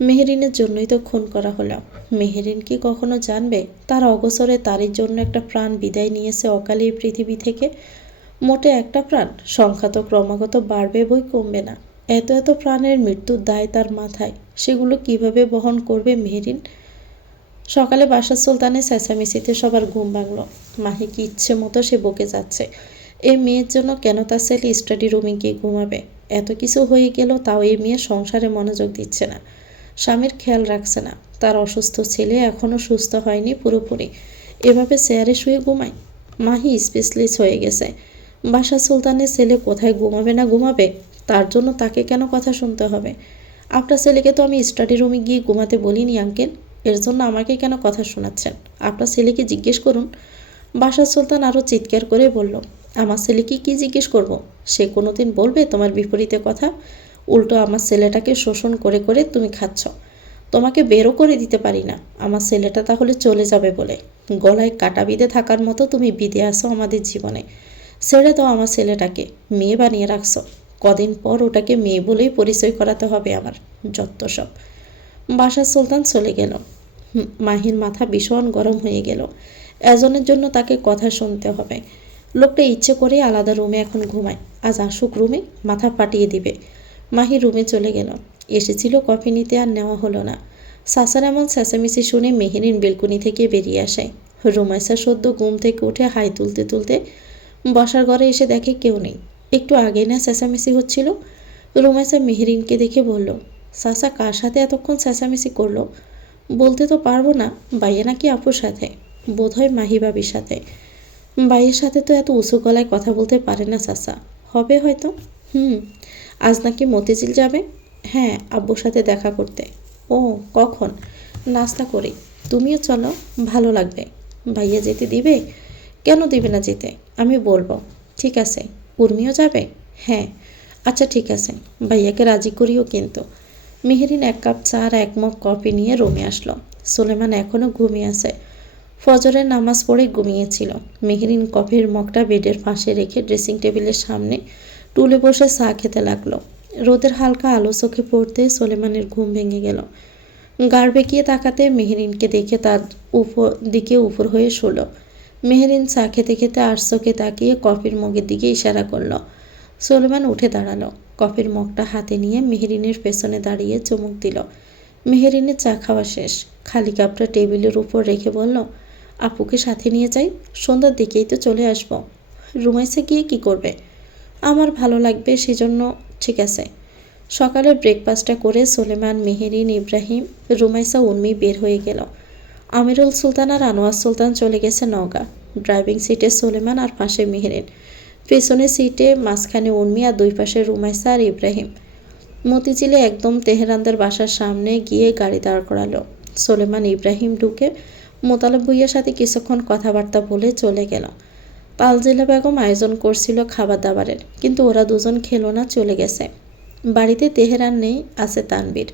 মেহেরিনের জন্যই তো খুন করা হলো। মেহেরিন কি কখনো জানবে তার অগোচরে তারই জন্য একটা প্রাণ বিদায় নিয়েছে অকালে এই পৃথিবী থেকে? মোটে একটা প্রাণ, সংখ্যা তো ক্রমাগত বাড়বে বই কমবে না। এত এত প্রাণের মৃত্যুর দায় তার মাথায়, সেগুলো কিভাবে বহন করবে মেহেরিন? সকালে বাসার সুলতানের চেঁচামেচিতে সবার ঘুম ভাঙল। মাহিকে ইচ্ছে মতো সে বকে যাচ্ছে। এই মেয়ের জন্য কেন তার ছেলে স্টাডি রুমে গিয়ে ঘুমাবে? এত কিছু হয়ে গেল তাও এই মেয়ে সংসারে মনোযোগ দিচ্ছে না, স্বামীর খেয়াল রাখছে না। তার অসুস্থ ছেলে এখনও সুস্থ হয়নি পুরোপুরি, এভাবে চেয়ারে শুয়ে ঘুমায়? মাহি স্পেশালিস্ট হয়ে গেছে। বাসার সুলতানের ছেলে কোথায় ঘুমাবে না ঘুমাবে, তার জন্য তাকে কেন কথা শুনতে হবে? আপনার ছেলেকে তো আমি স্টাডি রুমে গিয়ে ঘুমাতে বলিনি আঙ্কেল, এর জন্য আমাকে কেন কথা শোনাচ্ছেন? আপনার ছেলেকে জিজ্ঞেস করুন। বাসার সুলতান আরও চিৎকার করে বলল, আমার ছেলেকে কি জিজ্ঞেস করব? সে কোনোদিন বলবে তোমার বিপরীতে কথা? উল্টো আমার ছেলেটাকে শোষণ করে করে তুমি খাচ্ছ। তোমাকে বেরও করে দিতে পারি না, আমার ছেলেটা তাহলে চলে যাবে বলে। গলায় কাটা বিঁধে থাকার মতো তুমি বিঁধে আসো আমাদের জীবনে। ছেড়ে দাও আমার ছেলেটাকে, মেয়ে বানিয়ে রাখছো। কদিন পর ওটাকে মেয়ে বলেই পরিচয় করাতে হবে আমার। যত সব। বাসার সুলতান চলে গেল। মাহির মাথা ভীষণ গরম হয়ে গেল। এজনের জন্য তাকে কথা শুনতে হবে। লোকটা ইচ্ছে করে আলাদা রুমে এখন ঘুমায়, আজ আসুক রুমে, মাথা ফাটিয়ে দিবে। মাহি রুমে চলে গেল। এসেছিল কফি নিতে, আর নেওয়া হলো না। সাসার এমন চেঁচামেচি শুনে মেহেরিন বেলকুনি থেকে বেরিয়ে আসে। রুমাইসা সদ্য ঘুম থেকে উঠে হাই তুলতে তুলতে বসার ঘরে এসে দেখে কেউ নেই। একটু আগে না চেঁচামেচি হচ্ছিল? রুমাইসা মেহেরিনকে দেখে বলল, সাসা কার সাথে এতক্ষণ চেঁচামেচি করলো? বলতে তো পারবো না, বাইয়া নাকি আপুর সাথে। বোধহয় মাহি ভাবির সাথে। বাইয়ের সাথে তো এত উঁচু গলায় কথা বলতে পারে না চাচা। হবে হয়তো। আজ নাকি মতিঝিল যাবে? হ্যাঁ, আব্বুর সাথে দেখা করতে। ও, কখন? নাস্তা করে। তুমিও চলো, ভালো লাগবে। ভাইয়া যেতে দিবে? কেন দিবে না যেতে? আমি বলবো। ঠিক আছে। উর্মিও যাবে? হ্যাঁ। আচ্ছা ঠিক আছে, ভাইয়াকে রাজি করিও কিন্তু। মেহেরিন 1 কাপ চা আর 1 মগ কফি নিয়ে রুমে আসলো। সুলেমান এখনও ঘুমিয়ে আছে। ফজরের নামাজ পড়ে ঘুমিয়েছিল। মেহেরিন কফির মগটা বেডের পাশে রেখে ড্রেসিং টেবিলের সামনে টুলে বসে চা খেতে লাগলো। রোদের হালকা আলো চোখে পড়তে সুলেমানের ঘুম ভেঙে গেল। গাড় বেঁকিয়ে তাকাতে মেহেরিনকে দেখে তার দিকে উপর হয়ে শুলো। মেহেরিন চা খেতে খেতে আর চোখে তাকিয়ে কফির মগের দিকে ইশারা করল। সুলেমান উঠে দাঁড়ালো। কফির মগটা হাতে নিয়ে মেহেরিনের পেছনে দাঁড়িয়ে চুমুক দিল। মেহেরিনের চা খাওয়া শেষ। খালি কাপটা টেবিলের উপর রেখে বলল, আপুকে সাথে নিয়ে যাই, সন্ধ্যার দিকেই তো চলে আসব। রুমাইসে গিয়ে কি করবে? আমার ভালো লাগবে সেজন্য। ঠিক আছে। সকালে ব্রেকফাস্টটা করে সুলেমান, মেহেরিন, ইব্রাহিম, রুমাইসা, উর্মি বের হয়ে গেল। আমিরুল সুলতান আর আনোয়ার সুলতান চলে গেছে নওগাঁ। ড্রাইভিং সিটে সুলেমান আর পাশে মেহেরিন, পেছনের সিটে মাঝখানে উর্মি আর দুই পাশে রুমাইসা আর ইব্রাহিম। মতিঝিলে একদম তেহরানদের বাসার সামনে গিয়ে গাড়ি দাঁড় করালো। সুলেমান ইব্রাহিম ঢুকে মোতালেব ভুইয়ার সাথে কিছুক্ষণ কথাবার্তা বলে চলে গেল। তালজিলা বেগম আয়োজন করছিল খাবার দাবারের, কিন্তু ওরা দুজন খেলো না, চলে গেছে। বাড়িতে তেহরান নেই, আছে তানবীর।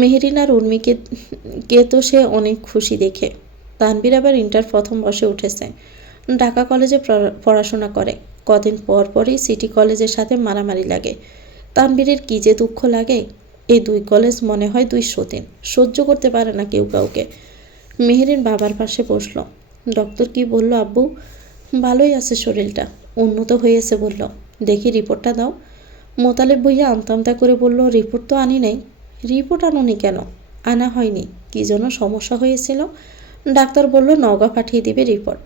মেহেরিন আর উর্মিকে তো সে অনেক খুশি দেখে। তানবীর আবার ইন্টার প্রথম বর্ষে উঠেছে, ঢাকা কলেজে পড়াশোনা করে। কদিন পর পরই সিটি কলেজের সাথে মারামারি লাগে। তানবীরের কী যে দুঃখ লাগে। এই 2 কলেজ মনে হয় 2 সতীন, সহ্য করতে পারে না কেউ কাউকে। মেহেরিন বাবার পাশে বসল। ডক্টর কি বলল আব্বু? ভালোই আছে শরীরটা, উন্নত হয়েছে বলল। দেখি রিপোর্টটা দাও। মোতালেব ভুইয়া আমতা আমতা করে বলল, রিপোর্ট তো আনি নাই। রিপোর্ট আনোনি কেন? আনা হয়নি, কী জন্য সমস্যা হয়েছিল? ডাক্তার বলল নওগাঁ পাঠিয়ে দিবে রিপোর্ট।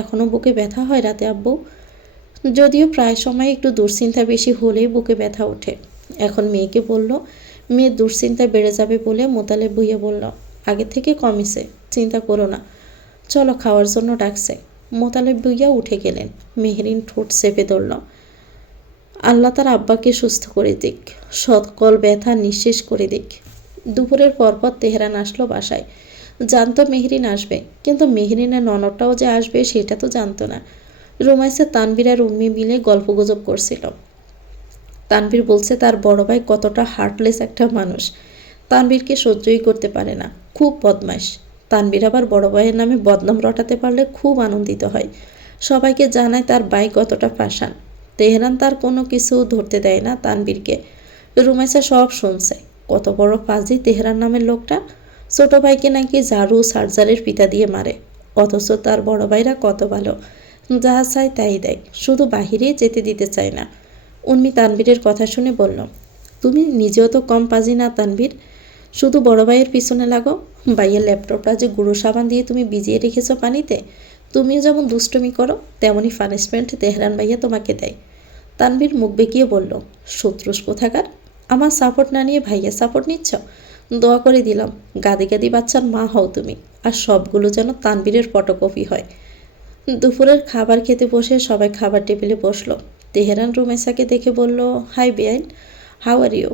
এখনও বুকে ব্যথা হয় রাতে আব্বু? যদিও প্রায় সময় একটু দুশ্চিন্তা বেশি হলেই বুকে ব্যথা ওঠে। এখন মেয়েকে বলল, মেয়ের দুশ্চিন্তা বেড়ে যাবে বলে মোতালেব ভুইয়া বলল, আগে থেকে কমেছে, চিন্তা করো না। চলো, খাওয়ার জন্য ডাকছে। মোতালেব ভুইয়া উঠে গেলেন। মেহেরিন ঠোঁট চেপে ধরল। আল্লাহ তার আব্বাকে সুস্থ করে দিক, সকল ব্যথা নিঃশেষ করে দিক। দুপুরের পরপর তেহরান আসলো বাসায়। জানতো মেহেরিন আসবে, কিন্তু মেহেরিনের ননদটাও যে আসবে সেটা তো জানতো না। রুমাইসা, তানবীর আর উম্মি মিলে গল্পগুজব করছিল। তানবীর বলছে তার বড় ভাই কতটা হার্টলেস একটা মানুষ, তানবীরকে সহ্যই করতে পারে না, খুব বদমাইশ। তানবীর আবার বড় ভাইয়ের নামে বদনাম রটাতে পারলে খুব আনন্দিত হয়। সবাইকে জানায় তার ভাই কতটা পাষাণ। তেহরান তার কোনো কিছু ধরতে দেয় না তানবীরকে। রুমাইসা সব শুনছে, কত বড় পাজি তেহরান নামের লোকটা। ছোট ভাইকে নাকি ঝাড়ু সার্জারের পিতা দিয়ে মারে, অথচ তার বড় ভাইরা কত ভালো, যা চায় তাই দেয়, শুধু বাহিরে যেতে দিতে চায় না। উর্মি তানবীরের কথা শুনে বলল, তুমি নিজেও তো কম পাজি না তানবীর, শুধু বড় ভাইয়ের পিছনে লাগো। ভাইয়ের ল্যাপটপটা যে গুঁড়ো সাবান দিয়ে তুমি ভিজিয়ে রেখেছো পানিতে, তুমিও যেমন দুষ্টুমি করো তেমনই পানিশমেন্ট তেহরান ভাইয়া তোমাকে দেয়। তানবীর মুখ বেঁকিয়ে বলল, শত্রুস কোথাকার, আমার সাপোর্ট না নিয়ে ভাইয়া সাপোর্ট নিচ্ছ? দোয়া করে দিলাম গাদি গাদি বাচ্চার মা হও তুমি, আর সবগুলো যেন তানবীরের ফটোকপি হয়। দুপুরের খাবার খেতে বসে সবাই খাবার টেবিলে বসলো। তেহরান রুমেসাকে দেখে বলল, হাই বেআইন, হাউ আর ইউ?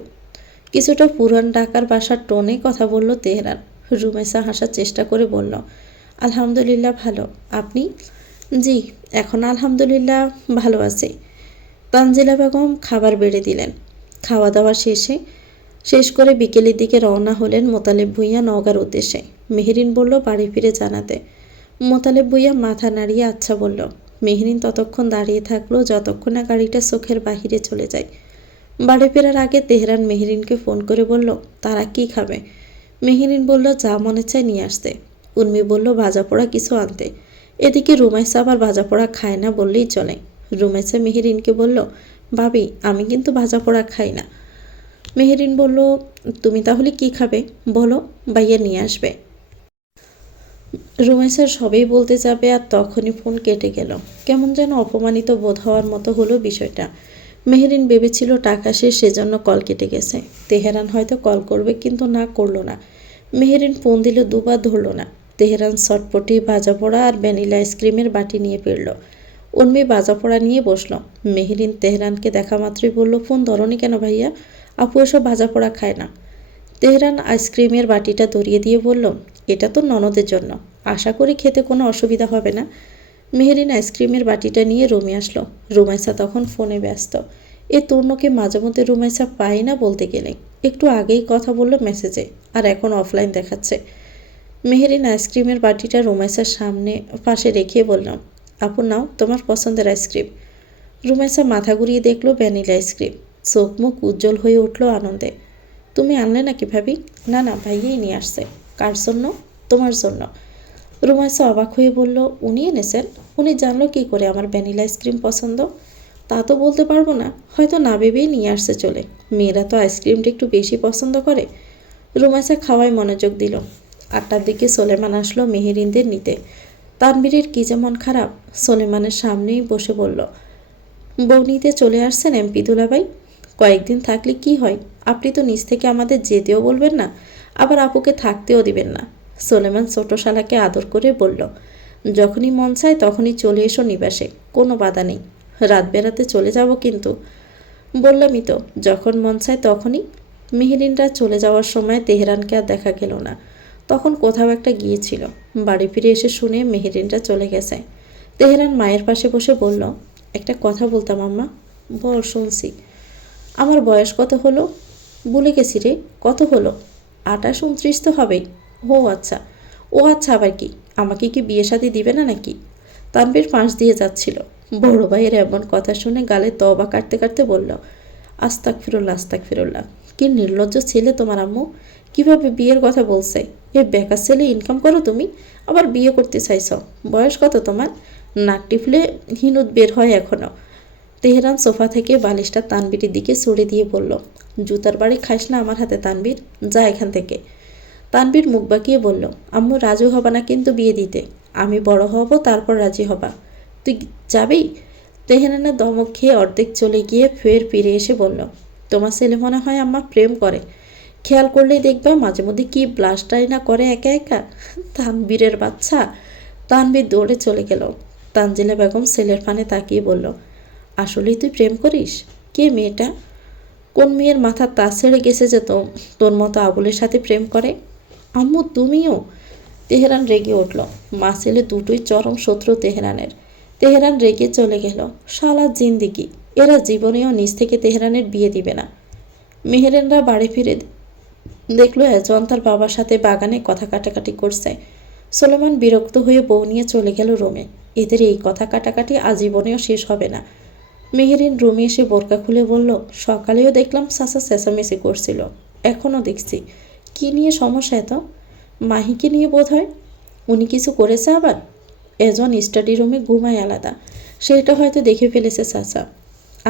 কিছুটা পুরান ঢাকার বাসার টোনে কথা বলল তেহরান। রুমেসা হাসার চেষ্টা করে বলল, আলহামদুলিল্লাহ ভালো, আপনি? জি, এখন আলহামদুলিল্লাহ ভালো আছি। তানজিলা বেগম খাবার বেড়ে দিলেন। খাওয়া দাওয়া শেষ করে বিকেলের দিকে রওনা হলেন মোতালেব ভূঁইয়া নওগাঁর উদ্দেশ্যে। মেহেরিন বলল বাড়ি ফিরে জানাতে। মোতালেব ভূঁইয়া মাথা নাড়িয়ে আচ্ছা বলল। মেহেরিন ততক্ষণ দাঁড়িয়ে থাকলো যতক্ষণ না গাড়িটা চোখের বাহিরে চলে যায়। বাড়ি ফেরার আগে তেহরান মেহেরিনকে ফোন করে বলল, তারা কি খাবে? মেহেরিন বলল, যা মনে চায় নিয়ে আসতে। উর্মি বলল, ভাজা পোড়া কিছু আনতে। এদিকে রুমাইসা আবার ভাজা পোড়া খায় না বললেই চলে। রুমাইসা মেহেরিনকে বলল, ভাবি আমি কিন্তু ভাজা পোড়া খাই না। মেহেরিন বলল, তুমি তাহলে কি খাবে বলো, ভাইয়া নিয়ে আসবে। রুমাইসার সবেই বলতে যাবে আর তখনই ফোন কেটে গেল। কেমন যেন অপমানিত বোধ হওয়ার মতো হলো বিষয়টা। মেহেরিন ভেবেছিল টাকা শেষ, সেজন্য কল কেটে গেছে। তেহরান হয়তো কল করবে, কিন্তু না করলো না। মেহেরিন ফোন দিলে দুবার ধরল না। তেহরান চটপটি ভাজা পোড়া আর ভ্যানিলা আইসক্রিমের বাটি নিয়ে ফিরল। উর্মি ভাজা পোড়া নিয়ে বসলো। মেহেরিন তেহরানকে দেখা মাত্রই বলল, ফোন ধরনি কেন ভাইয়া? আপু এসব ভাজা পোড়া খায় না। তেহরান আইসক্রিমের বাটিটা ধরিয়ে দিয়ে বলল, এটা তো ননদের জন্য, আশা করি খেতে কোনো অসুবিধা হবে না। মেহেরিন আইসক্রিমের বাটিটা নিয়ে রুমে আসলো। রুমাইসা তখন ফোনে ব্যস্ত। এ তরুণকে মাঝে মধ্যে রুমাইসা পায় না বলতে গেলে। একটু আগেই কথা বললো মেসেজে, আর এখন অফলাইন দেখাচ্ছে। মেহেরিন আইসক্রিমের বাটিটা রুমাইসার পাশে রেখে বললাম, আপু নাও তোমার পছন্দের আইসক্রিম। রুমাইসা মাথা ঘুরিয়ে দেখলো ভ্যানিলা আইসক্রিম। চোখ মুখ উজ্জ্বল হয়ে উঠল আনন্দে। তুমি আনলে নাকি ভাবি? না না, ভাইয়াই নিয়ে আসছে। কার জন্য? তোমার জন্য। রুমাইসা অবাক হয়ে বলল, উনি এনেছেন? উনি জানলো কি করে আমার ভ্যানিলা আইসক্রিম পছন্দ? তা তো বলতে পারবো না, হয়তো না ভেবেই নিয়ে আসছে চলে। মেয়েরা তো আইসক্রিমটা একটু বেশি পছন্দ করে। রুমাইসা খাওয়ায় মনোযোগ দিল। 8টার দিকে সোলেমান আসলো মেহেরিনদের নিতে। তানবীরের কী যেমন খারাপ, সোলেমানের সামনেই বসে বলল, বউ নিতে চলে আসছেন এমপি দুলাভাই? কয়েকদিন থাকলে কি হয়, আপনি তো নিজ থেকে আমাদের যেতেও বলবেন না, আবার আপুকে থাকতেও দিবেন না। সোলেমান ছোট শালাকে আদর করে বলল, যখনই মন চায় তখনই চলে এসো নিবাসে, কোনো বাধা নেই। রাত বেড়াতে চলে যাব কিন্তু। বললামই তো, যখন মন চায় তখনই। মেহেরিনরা চলে যাওয়ার সময় তেহরানকে আর দেখা গেল না। তখন কোথাও একটা গিয়েছিল। বাড়ি ফিরে এসে শুনে মেহেরিনরা চলে গেছে। তেহরান মায়ের পাশে বসে বলল, একটা কথা বলতাম আম্মা। বল, শুনছি। আমার বয়স কত হলো? ভুলে গেছি রে, কত হলো? 28 29 তো হবেই। ও আচ্ছা। ও আচ্ছা আবার কি, আমাকে কি বিয়ে শাদী দিবে না নাকি? তানবীর পাশ দিয়ে যাচ্ছিল। বড় ভাইয়ের এমন কথা শুনে গালে তওবা কাটতে কাটতে বলল, আস্তাগফিরুল্লাহ আস্তাগফিরুল্লাহ। কি নির্লজ্জ ছেলে তোমার আম্মু, কিভাবে বিয়ের কথা বলছে? এ বেকার ছেলে ইনকাম করো তুমি, আবার বিয়ে করতে চাইছ? বয়স কত তোমার? নাক টিপলে হিনুদ বের হয় এখনো। তেহরান সোফা থেকে বালিশটা তানবীরের দিকে ছড়ে দিয়ে বলল, জুতার বাড়ি খাইস না আমার হাতে তানবীর, যা এখান থেকে। তানবীর মুখ বাঁকিয়ে বলল, আম্মু রাজু হবা না কিন্তু বিয়ে দিতে, আমি বড় হব তারপর রাজি হবা। তুই যাবেই? তেহরানের দমক খেয়ে অর্ধেক চলে গিয়ে ফের ফিরে এসে বলল, তোমার ছেলে মনে হয় আম্মা প্রেম করে, খেয়াল করলেই দেখবা মাঝে মধ্যে কি ব্লাস্টাই না করে একা একা। তানবীরের বাচ্চা। তানবীর দৌড়ে চলে গেল। তানজিলা বেগম ছেলের পানে তাকিয়ে বলল, আসলেই তুই প্রেম করিস? কে মেয়েটা? কোন মেয়ের মাথা তা ছেড়ে গেছে যে তোর মতো আবুলের সাথে প্রেম করে? আম্মু তুমিও? তেহরান রেগে উঠল। মা ছেলে দুটোই চরম শত্রু তেহরানের। তেহরান রেগে চলে গেল। শালা জিন্দিগি, এরা জীবনেও নিজ থেকে তেহরানের বিয়ে দিবে না। মেহেরেনরা বাড়ি ফিরে দেখলো এজন তার বাবার সাথে বাগানে কথা কাটাকাটি করছে। সোলেমান বিরক্ত হয়ে বউ নিয়ে চলে গেল রুমে। এদের এই কথা কাটাকাটি আজীবনেও শেষ হবে না। মেহেরিন রুমে এসে বোরকা খুলে বলল, সকালেও দেখলাম চাচা চেঁচামেচি করছিল, এখনও দেখছি। কি নিয়ে সমস্যা এত? মাহিকে নিয়ে বোধ হয়। উনি কিছু করেছে আবার? এজন স্টাডি রুমে ঘুমায় আলাদা, সেটা হয়তো দেখে ফেলেছে চাচা।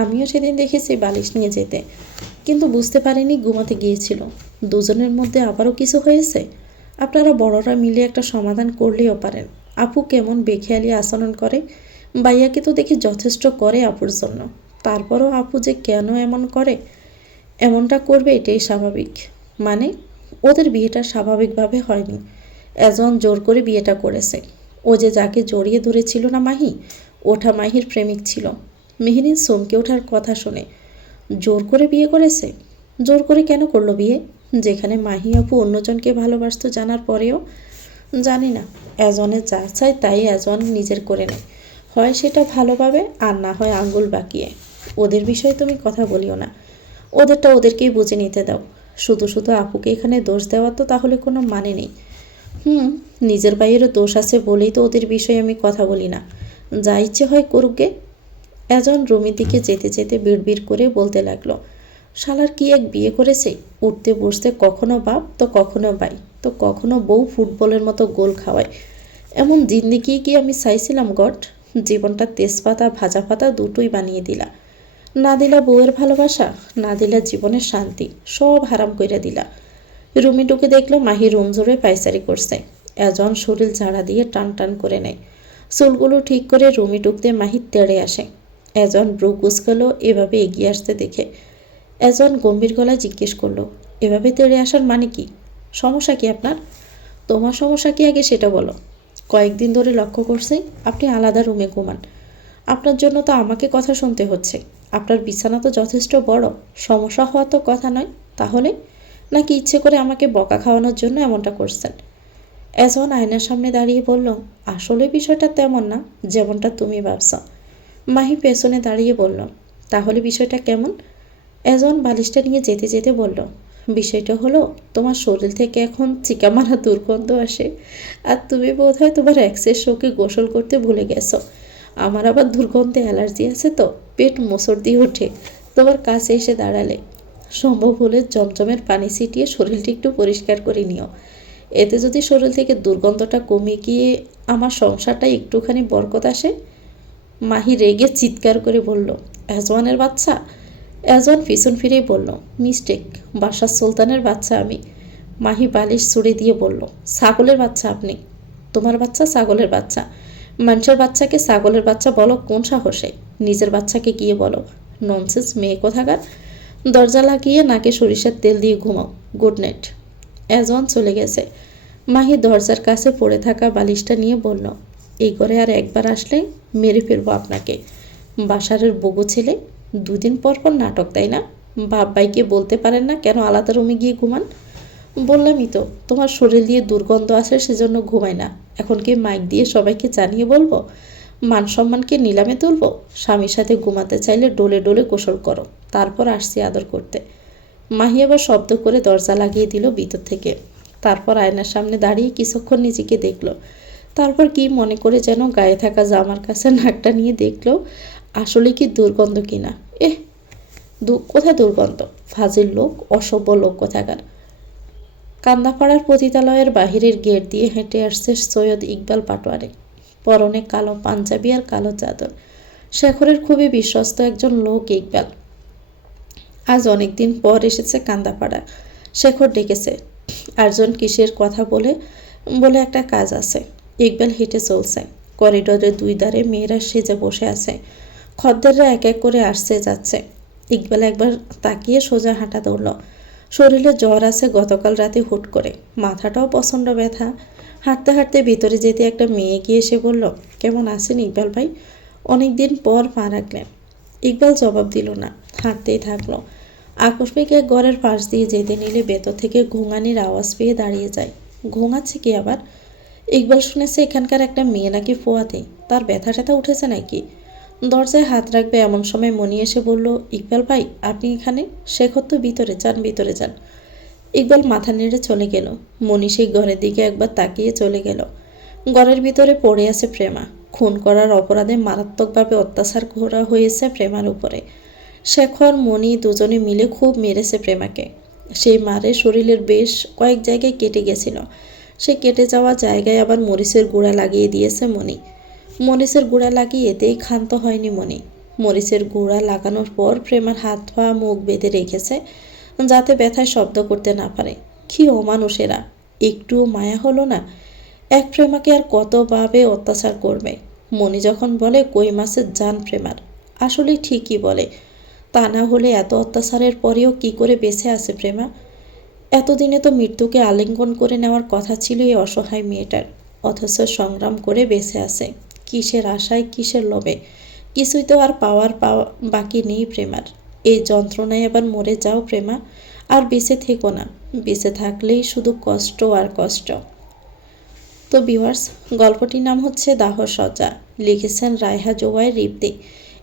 আমিও সেদিন দেখেছি বালিশ নিয়ে যেতে, কিন্তু বুঝতে পারিনি ঘুমাতে গিয়েছিল। দুজনের মধ্যে আবারও কিছু হয়েছে? আপনারা বড়রা মিলে একটা সমাধান করলেও পারেন। আপু কেমন বেখেয়ালি আচরণ করে। ভাইয়াকে তো দেখি যথেষ্ট করে আপুর জন্য, তারপরও আপু যে কেন এমন করে, এমনটা করবে এটাই স্বাভাবিক। মানে ওদের বিয়েটা স্বাভাবিকভাবে হয়নি, এজন জোর করে বিয়েটা করেছে। ও যে যাকে জড়িয়ে ধরেছিল না মাহি, ওঠা মাহির প্রেমিক ছিল। মেহেরিন চমকে ওঠার কথা শুনে। জোর করে বিয়ে করেছে? জোর করে কেন করলো বিয়ে, যেখানে মাহি আপু অন্যজনকে ভালোবাসতো জানার পরেও? জানি না, এজনে যা চায় তাই এজন নিজের করে নেয়। হয় সেটা ভালোভাবে, আর না হয় আঙ্গুল বাঁকিয়ে। ওদের বিষয়ে তুমি কথা বলিও না, ওদেরটা ওদেরকেই বুঝে নিতে দাও। শুধু শুধু আপুকে এখানে দোষ দেওয়া তো তাহলে কোনো মানে নেই। নিজের বাইরেও দোষ আছে বলেই তো ওদের বিষয়ে আমি কথা বলি না। যা ইচ্ছে হয় করুক গে। এজন রুমির দিকে যেতে যেতে বিড়বিড় করে বলতে লাগলো, শালার কি এক বিয়ে করেছে, উঠতে বসতে কখনো বাপ তো কখনো ভাই তো কখনো বউ ফুটবলের মতো গোল খাওয়ায়। এমন জিন্দিগি কি আমি চাইছিলাম গড? জীবনটা তেজপাতা ভাজা পাতা দুটোই বানিয়ে দিলা। না দিলা বউয়ের ভালোবাসা, না দিলা জীবনের শান্তি, সব হারাম কইরা দিলা। রুমি ঢুকে দেখলো মাহি রুম জুড়ে পায়চারি করছে। এজন শরীর ঝাড়া দিয়ে টান টান করে নেয়। চুলগুলো ঠিক করে রুমি ঢুকতে মাহি তেড়ে আসে। এজন ব্রু কুচকালো এভাবে এগিয়ে আসতে দেখে। এজন গম্ভীর গলায় জিজ্ঞেস করলো, এভাবে তেড়ে আসার মানে কি? সমস্যা কি আপনার? তোমার সমস্যা কি আগে সেটা বলো। কয়েকদিন ধরে লক্ষ্য করছি আপনি আলাদা রুমে ঘুমান। আপনার জন্য তো আমাকে কথা শুনতে হচ্ছে। আপনার বিছানা তো যথেষ্ট বড়, সমস্যা হওয়া তো কথা নয়। তাহলে নাকি ইচ্ছে করে আমাকে বকা খাওয়ানোর জন্য এমনটা করছেন? এজন আয়নার সামনে দাঁড়িয়ে বলল, আসলে বিষয়টা তেমন না যেমনটা তুমি ভাবছ। মাহি পেছনে দাঁড়িয়ে বলল, তাহলে বিষয়টা কেমন? এজন বালিশটা নিয়ে যেতে যেতে বলল, বিষয়টা হলো তোমার শরীর থেকে এখন চিকামারা দুর্গন্ধ আসে, আর তুমি বোধহয় তোমার এক্সের শোকে গোসল করতে ভুলে গেছো। আমার আবার দুর্গন্ধে অ্যালার্জি আছে তো পেট মোচড় দিয়ে ওঠে তোমার কাছে এসে দাঁড়ালে। সম্ভব হলে জমজমের পানি ছিটিয়ে শরীরটি একটু পরিষ্কার করে নিও। এতে যদি শরীর থেকে দুর্গন্ধটা কমে গিয়ে আমার সংসারটা একটুখানি বরকত আসে। মাহি রেগে চিৎকার করে বলল, এজওয়ানের বাচ্চা। এজওয়ান পিছন ফিরেই বলল, মিস্টেক, বাসার সুলতানের বাচ্চা আমি। মাহি বালিশ ছুড়ে দিয়ে বলল, ছাগলের বাচ্চা আপনি? তোমার বাচ্চা ছাগলের বাচ্চা? মানুষের বাচ্চাকে ছাগলের বাচ্চা বলো কোন সাহসে? নিজের বাচ্চাকে গিয়ে বলো। ননসেন্স মেয়ে কোথাকার। দরজা লাগিয়ে নাকে সরিষার তেল দিয়ে ঘুমাও। Good night. এজন চলে গেছে। মাহি দরজার কাছে পড়ে থাকা বালিশটা নিয়ে বলল, এই ঘরে আর একবার আসলে মেরে ফেলবো আপনাকে। বাসারের বগু ছেলে, দুদিন পর পর নাটক, তাই না? বাপ ভাইকে বলতে পারেন না কেন আলাদা রুমে গিয়ে ঘুমান? বললামই তো তোমার শরীর দিয়ে দুর্গন্ধ আসে সেজন্য ঘুমাই না। এখন কি মাইক দিয়ে সবাইকে জানিয়ে বলবো? মান সম্মানকে নিলামে তুলবো? স্বামীর সাথে ঘুমাতে চাইলে ডোলে ডোলে গোসল করো, তারপর আসছি আদর করতে। মাহি আবার শব্দ করে দরজা লাগিয়ে দিল ভিতর থেকে। তারপর আয়নার সামনে দাঁড়িয়ে কিছুক্ষণ নিজেকে দেখলো। তারপর কি মনে করে যেন গায়ে থাকা জামার কাছে নাকটা নিয়ে দেখলো আসলে কি দুর্গন্ধ কিনা। কোথায় দুর্গন্ধ? ফাজিল লোক, অসভ্য লোক কোথাকার। কান্দাপাড়ার পতিতালয়ের বাহিরের গেট দিয়ে হেঁটে আসছে সৈয়দ ইকবাল পাটোয়ারি। পরনে কালো পাঞ্জাবি আর কালো চাদর। শেখরের খুবই বিশ্বস্ত একজন লোক ইকবাল। আজ অনেকদিন পর এসেছে কান্দাপাড়া। শেখর ডেকেছে। আরজন কিসের কথা বলে বলে একটা কাজ আছে। ইকবাল হেঁটে চলছে। করিডোরের দুই ধারে মেয়েরা সেজে বসে আছে। খদ্দেররা এক এক করে আসছে যাচ্ছে। ইকবাল একবার তাকিয়ে সোজা হাঁটা ধরল। শরীরে জ্বর আছে গতকাল রাতে হুট করে, মাথাটাও প্রচণ্ড ব্যথা। হাঁটতে হাঁটতে ভিতরে যেতে একটা মেয়ে গিয়ে এসে বলল, কেমন আছেন ইকবাল ভাই? অনেকদিন পর পা রাখলেন। ইকবাল জবাব দিল না, হাঁটতেই থাকলো। আকস্মিক এক ঘরের পাশ দিয়ে যেতে নিলে ভেতর থেকে ঘুঙানির আওয়াজ পেয়ে দাঁড়িয়ে যায়। ঘুঙাচ্ছে কি আবার? ইকবাল শুনেছে এখানকার একটা মেয়ে নাকি ফোয়াতে, তার ব্যথা ট্যাথা উঠেছে নাকি। দরজায় হাত রাখবে এমন সময় মনি এসে বলল, ইকবাল ভাই আপনি এখানে? শেখর তো ভিতরে, যান ভিতরে যান। ইকবাল মাথা নেড়ে চলে গেল। মনি সেই ঘরের দিকে একবার তাকিয়ে চলে গেল। ঘরের ভিতরে পড়ে আছে প্রেমা। খুন করার অপরাধে মারাত্মকভাবে অত্যাচার করা হয়েছে প্রেমার উপরে। শেখর মনি দুজনে মিলে খুব মেরেছে প্রেমাকে। সেই মারে শরীরের বেশ কয়েক জায়গায় কেটে গেছিল। সে কেটে যাওয়া জায়গায় আবার মরিচের গুঁড়া লাগিয়ে দিয়েছে মণি। মরিচের গুঁড়া লাগিয়ে এতেই ক্ষান্ত হয়নি মণি। মরিচের গুঁড়া লাগানোর পর প্রেমার হাত পা মুখ বেঁধে রেখেছে যাতে ব্যথায় শব্দ করতে না পারে। কি অমানুষেরা, একটুও মায়া হলো না? এক প্রেমাকে আর কতভাবে অত্যাচার করবে? মণি যখন বলে কই মাছের জান প্রেমার, আসলে ঠিকই বলে। তা না হলে এত অত্যাচারের পরেও কি করে বেঁচে আছে প্রেমা? এতদিনে তো মৃত্যুকে আলিঙ্গন করে নেওয়ার কথা ছিল এই অসহায় মেয়েটার, অথচ সংগ্রাম করে বেঁচে আছে। কিসের আশায়, কিসের লোভে? কিছুই তো আর পাওয়া বাকি নেই প্রেমার। এই যন্ত্রণায় আবার মরে যাও প্রেমা, আর বেঁচে থেকো না। বেঁচে থাকলেই শুধু কষ্ট আর কষ্ট। তো ভিউয়ার্স, গল্পটির নাম হচ্ছে দাহ সজ্জা, লিখেছেন রায়হা জোবায়ের রিপ্তি।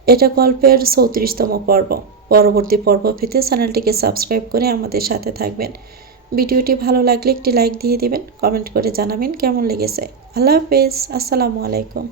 এটা গল্পের 34তম পর্ব। পরবর্তী পর্ব পেতে চ্যানেলটিকে সাবস্ক্রাইব করে আমাদের সাথে থাকবেন। ভিডিওটি ভালো লাগলে একটি লাইক দিয়ে দিবেন, কমেন্ট করে জানাবেন কেমন লেগেছে। আল্লাহ হাফেজ, আসসালামু আলাইকুম।